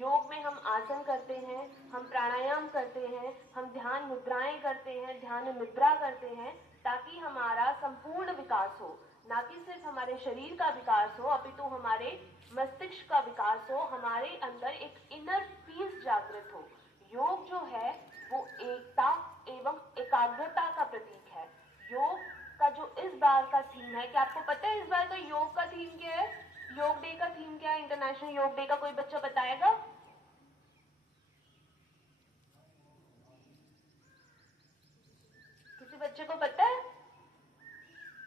योग में हम आसन करते हैं, हम प्राणायाम करते हैं, हम ध्यान मुद्राएं करते हैं, ध्यान निद्रा करते हैं, ताकि हमारा संपूर्ण विकास हो, ना कि सिर्फ हमारे शरीर का विकास हो, अपितु हमारे मस्तिष्क का विकास हो, हमारे अंदर एक इनर पीस जागृत हो। योग जो है वो एकता एवं एकाग्रता का प्रतीक है। योग का जो इस बार का थीम है, क्या आपको पता है इस बार का योग का थीम क्या है? योग डे का थीम क्या है? इंटरनेशनल योग डे का कोई बच्चा बताएगा? किसी बच्चे को पता है?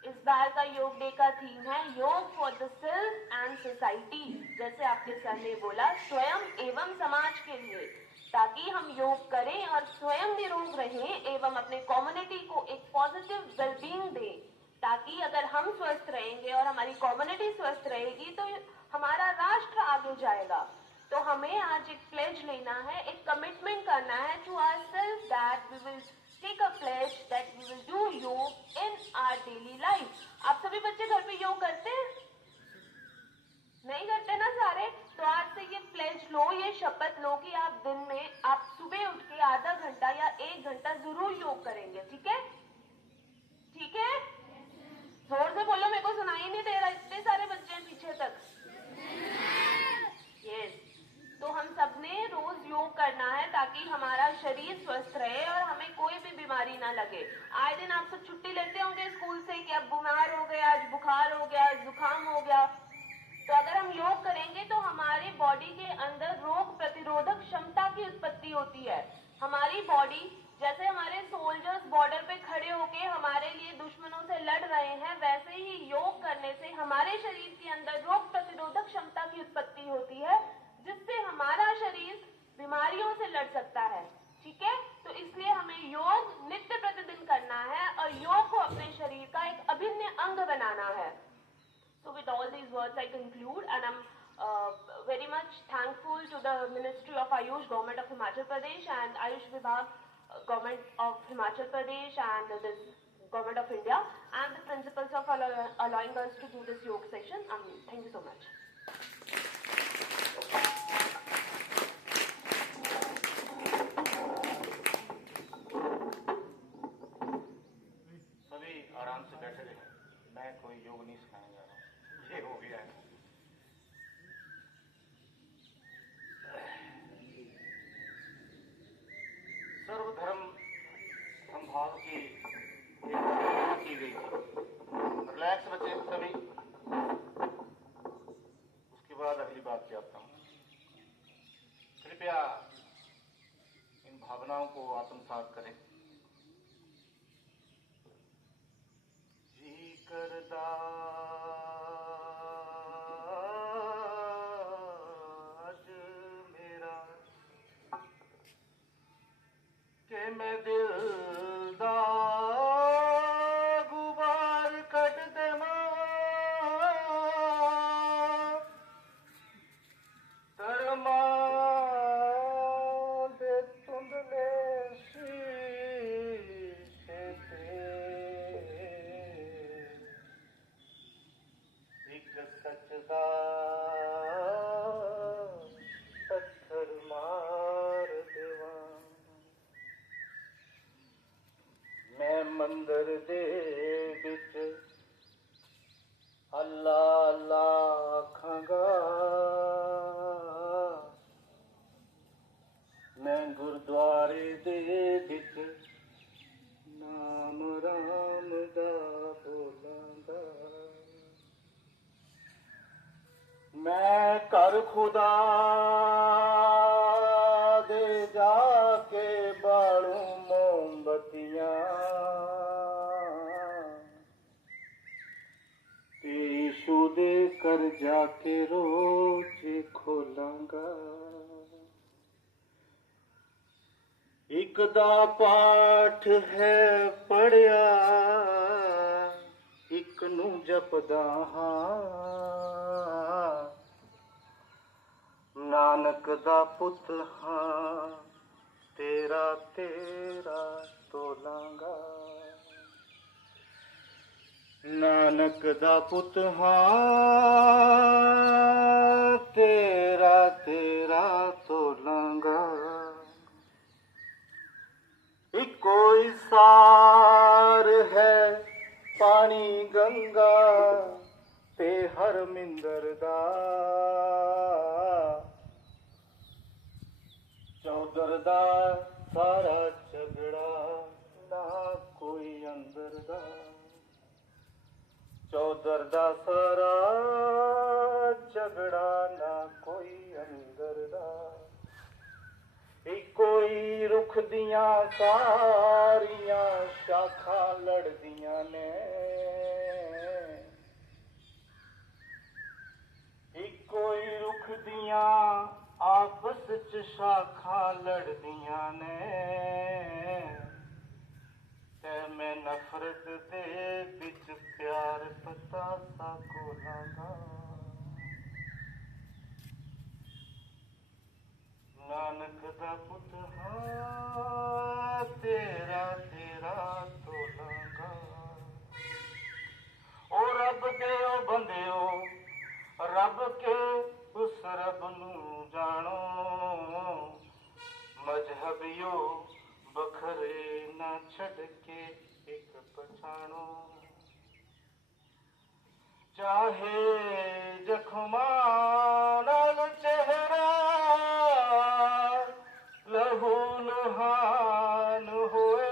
इस बार का योग डे का थीम है योग for the self and society. जैसे आपके सर ने बोला, स्वयं एवं समाज के लिए, ताकि हम योग करें और स्वयं निरोग रहें एवं अपने कम्युनिटी को एक पॉजिटिव वेलबींग दें, ताकि अगर हम स्वस्थ रहेंगे और हमारी कम्युनिटी स्वस्थ रहेगी तो हमारा राष्ट्र आगे जाएगा। तो हमें आज एक प्लेज लेना है, एक कमिटमेंट करना है to ourselves that we will take a pledge that we will do yoga in our daily life. आप सभी बच्चे घर पे योग करते हैं? नहीं करते ना सारे? तो आज से ये प्लेज लो, ये शपथ लो कि आप दिन में आप सुबह उठ के आधा घंटा या 1 घंटा जरूर योग करेंगे। ठीक है? ठीक है? जोर से बोलो, मेरे को सुनाई नहीं दे रहा, इतने सारे बच्चे हैं पीछे तक। यस, तो हम सबने रोज योग करना है ताकि हमारा शरीर स्वस्थ रहे और हमें कोई भी बीमारी ना लगे। आए दिन आप सब छुट्टी लेते होंगे स्कूल से कि अब बीमार हो गया, आज बुखार हो गया, आज जुकाम हो गया। तो अगर हम योग करेंगे तो हमारे बॉडी के अंदर रोग प्रतिरोधक क्षमता की उत्पत्ति होती है। हमारी बॉडी, जैसे हमारे सोल्जर्स बॉर्डर पे खड़े होके हमारे लिए दुश्मनों से लड़ रहे हैं, वैसे ही योग करने से हमारे शरीर के अंदर रोग प्रतिरोधक क्षमता की उत्पत्ति होती है, जिससे हमारा शरीर बीमारियों से लड़ सकता है। ठीक है? तो इसलिए हमें योग नित्य प्रतिदिन करना है और योग को अपने शरीर का एक अभिन्न अंग बनाना है। So with all these words I conclude, and I'm very much thankful to the Ministry of Ayush, Government of Himachal Pradesh, and Ayush Vibhag, Government of Himachal Pradesh, and this Government of India, and the principals of allowing us to do this yoga session. Thank you so much. सभी आराम से बैठे रहे। मैं कोई योग नहीं सिखाने जा रहा हूँ, ये हो गया है। सर्वधर्म संभाव की एक की गई थी। रिलैक्स बच्चे सभी। उसके बाद अगली बात पे आता हूँ। कृपया इन भावनाओं को आत्मसात करें। जी करदा अज मेरा के मैं दिल दा गुबार कट देवां, धर्मा दे तुंदले शीशे ते एक सचदा पत्थर मार देवां। मैं मंदिर दे विच अल्लाह अल्लाह आखांगा, मैं गुरुद्वारे दे विच नाम राम दा बोलांगा। मैं घर खुदा दे जाके बालू मोमबत्तियां, यीशु दे कर जाके रोज खोलांगा। ਇੱਕ ਦਾ ਪਾਠ ਹੈ ਪੜਿਆ, ਇੱਕ ਨੂੰ ਜਪਦਾ ਹਾਂ। ਨਾਨਕ ਦਾ ਪੁੱਤ ਹਾਂ, ਤੇਰਾ ਤੇਰਾ ਤੋਲਾਂਗਾ। ਨਾਨਕ ਦਾ ਪੁੱਤ ਹਾਂ, ਤੇਰਾ ਤੇਰਾ ਤੋਲਾਂਗਾ। ਇੱਕੋ ਹੀ ਸਾਰ ਹੈ ਪਾਣੀ ਗੰਗਾ ਤੇ ਹਰਮਿੰਦਰ ਦਾ। ਚੌਧਰ ਦਾ ਸਾਰਾ ਝਗੜਾ ਨਾ ਕੋਈ ਅੰਦਰ ਦਾ। ਚੌਧਰ ਦਾ ਸਾਰਾ ਝਗੜਾ ਨਾ ਕੋਈ ਅੰਦਰ ਦਾ। ਇੱਕੋ ਹੀ ਰੁੱਖ ਦੀਆਂ ਸਾਰੀਆਂ ਸ਼ਾਖਾਂ ਲੜਦੀਆਂ ਨੇ। ਇੱਕੋ ਹੀ ਰੁੱਖ ਦੀਆਂ ਆਪਸ ਚ ਸ਼ਾਖਾਂ ਲੜਦੀਆਂ ਨੇ। ਤੇ ਮੈਂ ਨਫ਼ਰਤ ਦੇ ਵਿੱਚ ਪਿਆਰ ਪਤਾ ਸਾ ਕੋਲਾਂਗਾ। ਨਾਨਕ ਦਾ ਪੁੱਤ ਹਾਂ, ਤੇਰਾ ਤੇਰਾ ਤੋਲਾਂਗਾ। ਓ ਰੱਬ ਦੇ ਓ ਬੰਦਿਓ, ਰੱਬ ਕੇ ਉਸ ਰੱਬ ਨੂੰ ਜਾਣੋ। ਮਜ਼ਹਬੀਓ ਬਖਰੇ ਨਾ ਛੱਡ ਕੇ ਇੱਕ ਪਛਾਣੋ। ਚਾਹੇ ਜ਼ਖਮਾਂ ਨਾਲ ਚਿਹਰਾ ਲਹੂ ਲੁਹਾਨ ਹੋਏ।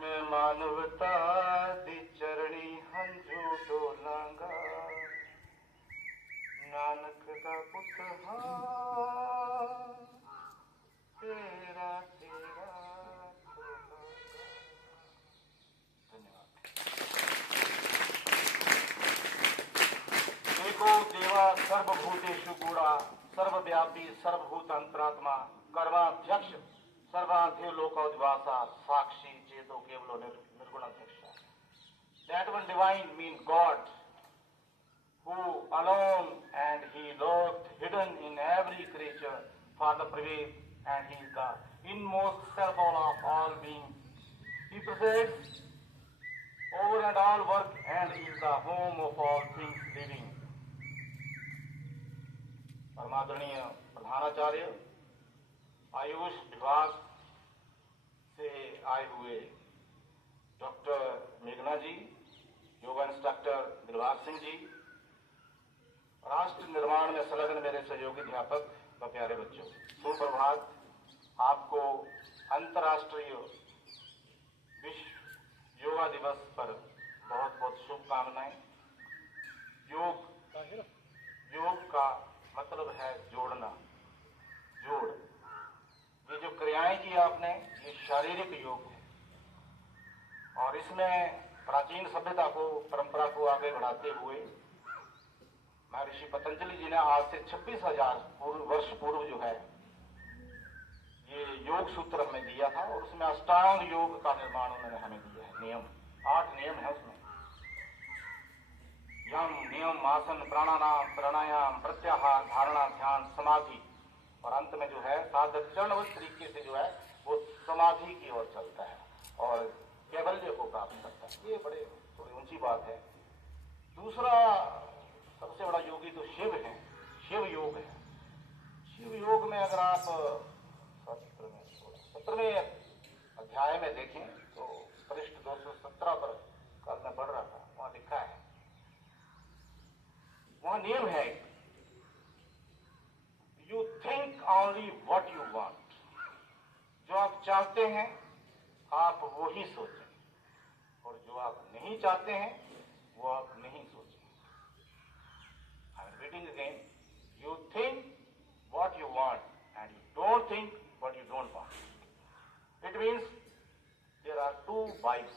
ਮੈਂ ਮਾਨਵਤਾ ਦੀ ਚਰਣੀ ਹੰਝੂ ਡੋਲਾਂਗਾ। ਨਾਨਕ ਦਾ ਪੁੱਤ ਹਾਂ, ਤੇਰਾ ਤੇਰਾ ਤੋਲਾਂਗਾ। एको देवा सर्वभूतेषु गूढ़ा, सर्वव्यापी सर्वभूत अंतरात्मा, कर्माध्यक्ष सर्वाधिव लोकोद्वासा, साक्षी चेतो केवलो निर्गुण अध्यक्ष। That one divine means God, who alone and he lurked hidden in every creature for the prevail, and he is the inmost self of all beings. He presides over and all work, and he is the home of all things living. परमादरणीय प्रधानाचार्य, आयुष विभाग से आए हुए डॉक्टर मेघना जी, योगा इंस्ट्रक्टर दिलबाग सिंह जी, राष्ट्र निर्माण में संलग्न मेरे सहयोगी अध्यापक व प्यारे बच्चों, सुप्रभात। आपको अंतर्राष्ट्रीय विश्व योगा दिवस पर बहुत बहुत शुभकामनाएं। योग का मतलब है जोड़ना, जोड़। ये जो क्रियाएं की आपने, ये शारीरिक योग है, और इसमें प्राचीन सभ्यता को, परंपरा को आगे बढ़ाते हुए महर्षि पतंजलि जी ने आज से 26,000 वर्ष पूर्व जो है ये योग सूत्र हमें दिया था, और उसमें अष्टांग योग का निर्माण उन्होंने हमें दिया है। नियम 8 नियम है उसमें। यम, नियम, आसन, प्राणायाम, प्राणायाम, प्रत्याहार, धारणा, ध्यान, समाधि, और अंत में जो है साधक चरणबद्ध तरीके से जो है वो समाधि की ओर चलता है और कैवल्य को प्राप्त करता है। ये बड़े थोड़ी ऊंची बात है। दूसरा सबसे बड़ा योगी तो शिव है, शिव योग है। शिव योग में अगर आप 17वें अध्याय में देखें तो पृष्ठ 217 पर कल मैं पढ़ रहा था, वहां लिखा है, वहां नियम है, you think only what you want. जो आप चाहते हैं आप वो ही सोचें, और जो आप नहीं चाहते हैं वो आप नहीं सोचें। I am repeating again, you think what you want and you don't think what you don't want. It means there are 2 vibes,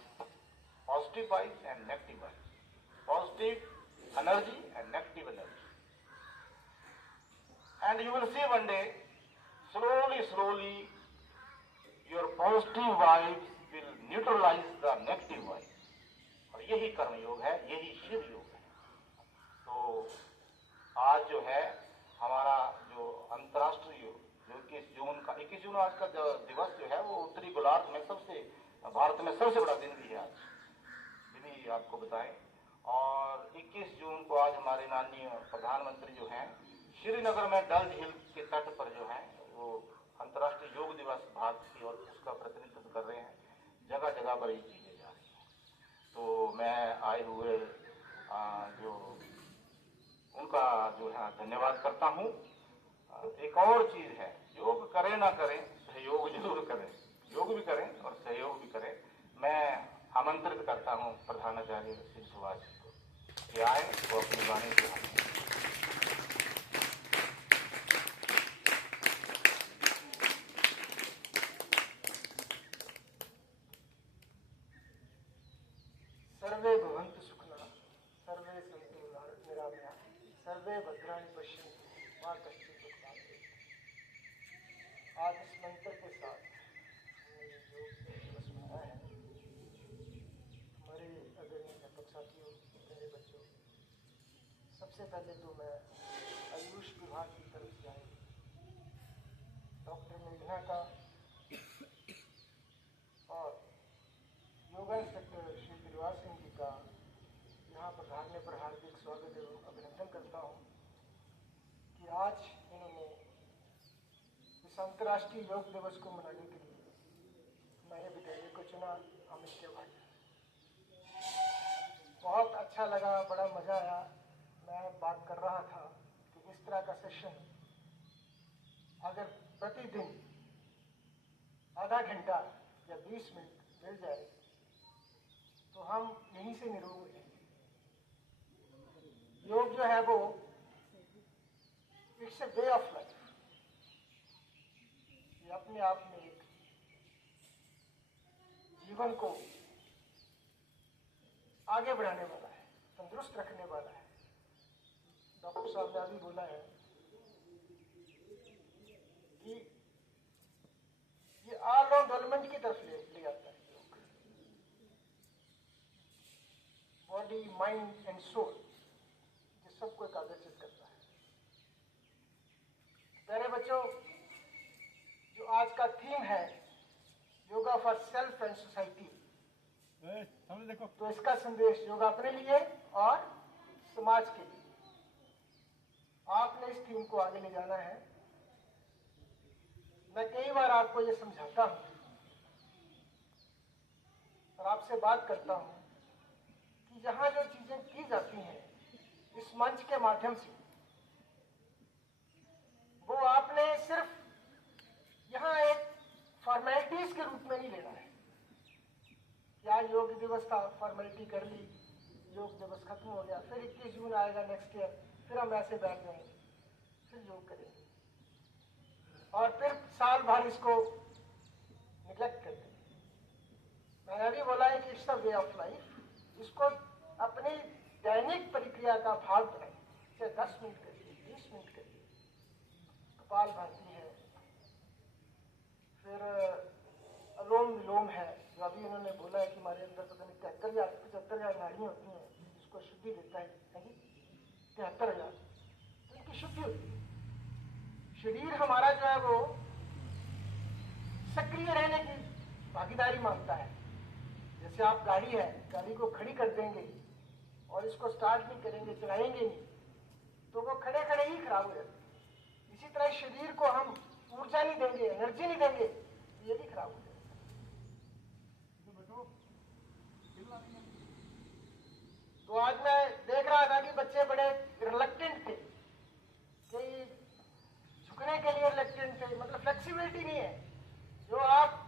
positive vibes and negative vibes, positive energy and negative energy. And you will see one day slowly your positive vibes will neutralize the negative vibes. और यही कर्म योग है, यही शिव योग है। तो आज जो है हमारा जो अंतर्राष्ट्रीय योग, जो 21 जून आज का जो दिवस जो है वो उत्तरी गोलार्ध में सबसे, भारत में सबसे बड़ा दिन भी है आज, ये भी आपको बताएं। और 21 जून को आज हमारे माननीय प्रधानमंत्री जो हैं श्रीनगर में डल झील के तट पर जो है वो अंतर्राष्ट्रीय योग दिवस भारत की और उसका प्रतिनिधित्व कर रहे हैं। जगह जगह पर ये चीजें जा रही हैं। तो मैं आए हुए जो उनका जो है धन्यवाद करता हूँ। एक और चीज है, योग करें ना करें, सहयोग जरूर करें, योग भी करें और सहयोग भी करें। मैं आमंत्रित करता हूँ प्रधानाचार्य श्री सुभाष जी को कि आए तो अपनी वाणी से सर्वे भवन्तु सुखिनः, सर्वे सन्तु निरामयाः, सर्वे भद्राणि पश्यन्तु मा कश्चित् दुःखभाग् भवेत्। आज इस मंत्र के साथ हमने योग दिवस मनाया है। हमारे आदरणीय अध्यापक साथियों, मेरे बच्चों, सबसे पहले तो मैं आयुष विभाग की तरफ से आए डॉक्टर मेघना का और योगा इंस्ट्रक्टर श्री दिलवार सिंह जी का यहाँ पधारने पर हार्दिक स्वागत एवं अभिनंदन करता हूँ कि आज इन्होंने इस अंतर्राष्ट्रीय योग दिवस को मनाने के लिए नए विद्यालय को चुना। हम इसके भाई बहुत अच्छा लगा, बड़ा मजा आया। मैं बात कर रहा था कि इस तरह का सेशन अगर प्रतिदिन आधा घंटा या 20 मिनट मिल जाए तो हम यहीं से निरोग रहेंगे। योग जो है वो it's a way of life, ये अपने आप में एक जीवन को आगे बढ़ाने वाला है, तंदुरुस्त रखने वाला है। डॉक्टर साहब ने अभी बोला है कि ये ऑल डेवलपमेंट की तरफ ले जाता है। बॉडी, माइंड एंड सोल, ये सबको एकाग्रचित करता है। प्यारे बच्चों, जो आज का थीम है yoga for self and society, देखो तो इसका संदेश योगा अपने लिए और समाज के लिए। आपने इस थीम को आगे ले जाना है। मैं कई बार आपको ये समझाता हूं और आपसे बात करता हूं कि यहाँ जो चीजें की जाती हैं इस मंच के माध्यम से, वो आपने सिर्फ यहाँ एक फॉर्मेलिटीज के रूप में नहीं लेना है। क्या योग दिवस था, फॉर्मेलिटी कर ली, योग दिवस खत्म हो गया, फिर 21 जून आएगा नेक्स्ट ईयर, फिर हम ऐसे बैठ जाएंगे, फिर योग करेंगे और फिर साल भर इसको निगलेक्ट कर देंगे। मैंने अभी बोला है कि it's the way of life. इसको अपनी दैनिक प्रक्रिया का भाग बनाए, चाहे 10 मिनट करिए, 20 मिनट करिए। कपाल भाती है, फिर अनुलोम विलोम है, जो अभी इन्होंने बोला है कि हमारे अंदर पता नहीं 75,000 नाड़ियाँ होती हैं, जिसको शुद्धि देता है, नहीं 73,000, तो इनकी शुद्धि होती है। शरीर हमारा जो है वो सक्रिय रहने की भागीदारी मांगता है। जैसे आप गाड़ी है, गाड़ी को खड़ी कर देंगे और इसको स्टार्ट नहीं करेंगे, चलाएंगे नहीं, तो वो खड़े खड़े ही खराब हो जाती है। इसी तरह शरीर को हम ऊर्जा नहीं देंगे, एनर्जी नहीं देंगे, ये भी खराब हो जाएगा। तो आज मैं देख रहा था कि बच्चे बड़े रिलक्टेंट थे, कई झुकने के लिए रिलक्टेंट थे, मतलब फ्लेक्सिबिलिटी नहीं है। जो आप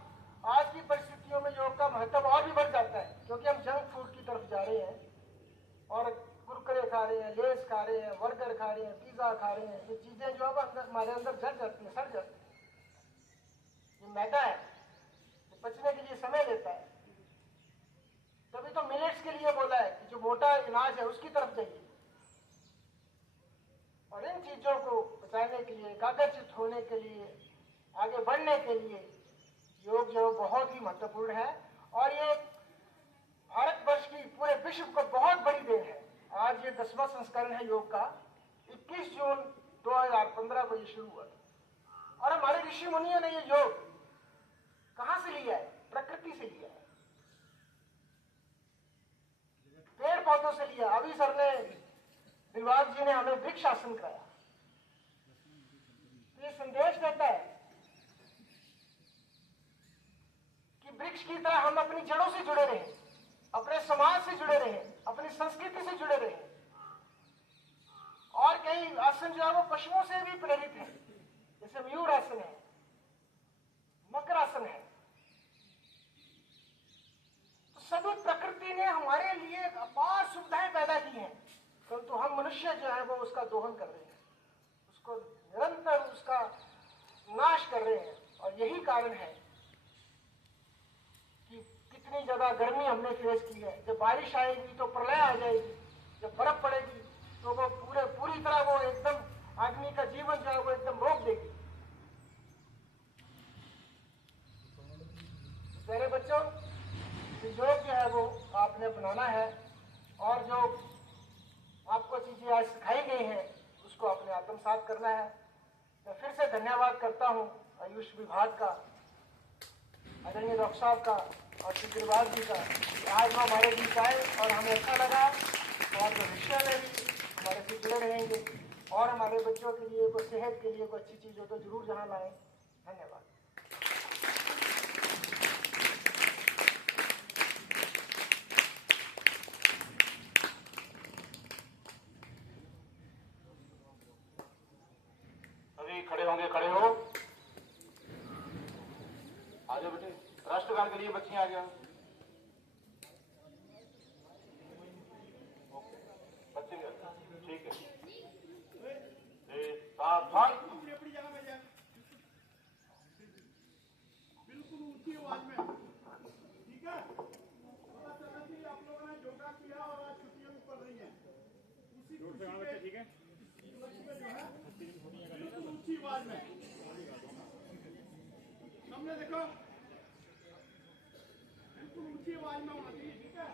आज की परिस्थितियों में योग का महत्व और भी बढ़ जाता है, क्योंकि हम जंक फूड की तरफ जा रहे हैं और कुरकुरे खा रहे हैं, लेस खा रहे हैं, बर्गर खा रहे हैं, पिज्जा खा रहे हैं। ये चीजें जो अब हमारे अंदर जल जाती हैं, सड़ जाती हैं। ये मैदा है, ये पचने के लिए समय लेता है। तभी तो मिलेट्स के लिए बोला है कि जो मोटा अनाज है उसकी तरफ जाइए। और इन चीजों को बचाने के लिए, एकाग्रचित होने के लिए आगे बढ़ने के लिए योग जो बहुत ही महत्वपूर्ण है। और ये भारतवर्ष की पूरे विश्व को बहुत बड़ी देन है। आज ये 10वां संस्करण है योग का। 21 जून 2015 को ये शुरू हुआ और हमारे ऋषि मुनियों ने ये योग कहां से लिया है? प्रकृति से लिया है, पेड़ पौधों से लिया। अभी सर ने दिलबाग जी ने हमें वृक्ष आसन कराया। तो ये संदेश देता है कि वृक्ष की तरह हम अपनी जड़ों से जुड़े रहें, अपने समाज से जुड़े रहें, अपनी संस्कृति से जुड़े रहें। और कई आसन जो है वो पशुओं से भी प्रेरित है, जैसे मयूर आसन है, मकर आसन है। तो सभी प्रकृति ने हमारे लिए अपार सुविधाएं पैदा की हैं, परंतु हम मनुष्य जो है वो उसका दोहन कर रहे हैं, उसको निरंतर उसका नाश कर रहे हैं। और यही कारण है कि कितनी ज्यादा गर्मी हमने फेस की है। जब बारिश आएगी तो प्रलय आ जाएगी, जब बर्फ पड़ेगी तो वो पूरी तरह वो एकदम आदमी का जीवन जो है वो एकदम रोक देगी। प्यारे बच्चों, योग जो है वो आपने अपनाना है और जो आपको चीजें आज सिखाई गई हैं उसको आपने आत्मसात करना है। मैं फिर से धन्यवाद करता हूँ आयुष विभाग का, आदरणीय डॉक्टर साहब का और श्री दिलबाग जी का। आज वो हमारे बीच आए और हमें अच्छा लगा और भविष्य में भी हमारे से जुड़े रहेंगे और हमारे बच्चों के लिए कोई सेहत के लिए कोई अच्छी चीज हो तो जरूर जहाँ लाएं। धन्यवाद। अभी खड़े होंगे, खड़े हो, आ जाओ बेटे। राष्ट्रगान के लिए बच्चियां आ जाओ। बच्चे भी ठीक है। सावधान, अपनी अपनी जगह में जाए, बिल्कुल ऊंची आवाज में, ठीक है। पता चला कि आप लोगों ने योगा किया और आज छुट्टियां भी पड़ रही हैं, उसी खुशी में ठीक है जो है बिल्कुल ऊंची आवाज में सामने देखो, बिल्कुल ऊंची आवाज में होना चाहिए, ठीक है।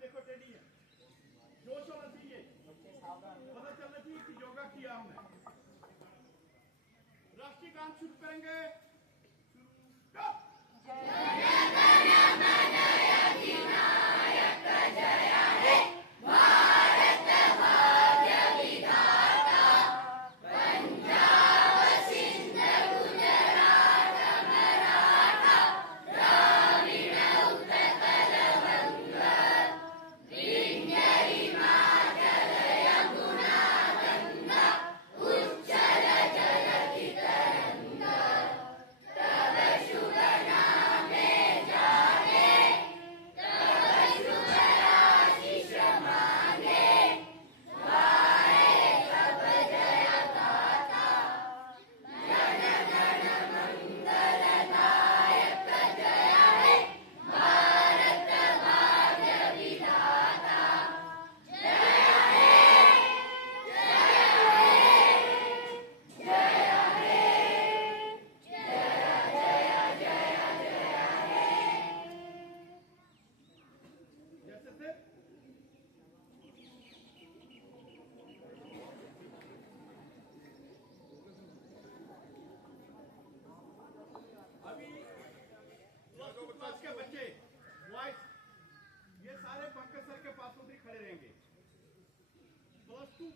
देखो टेडी है, जोश होना चाहिए, पता चलना चाहिए कि योगा किया हमने। राष्ट्रीय गान शुरू करेंगे।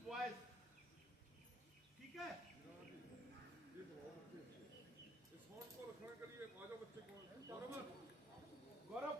बॉयज, ठीक है। इस को रखने के लिए आजा बच्चे को, गौरव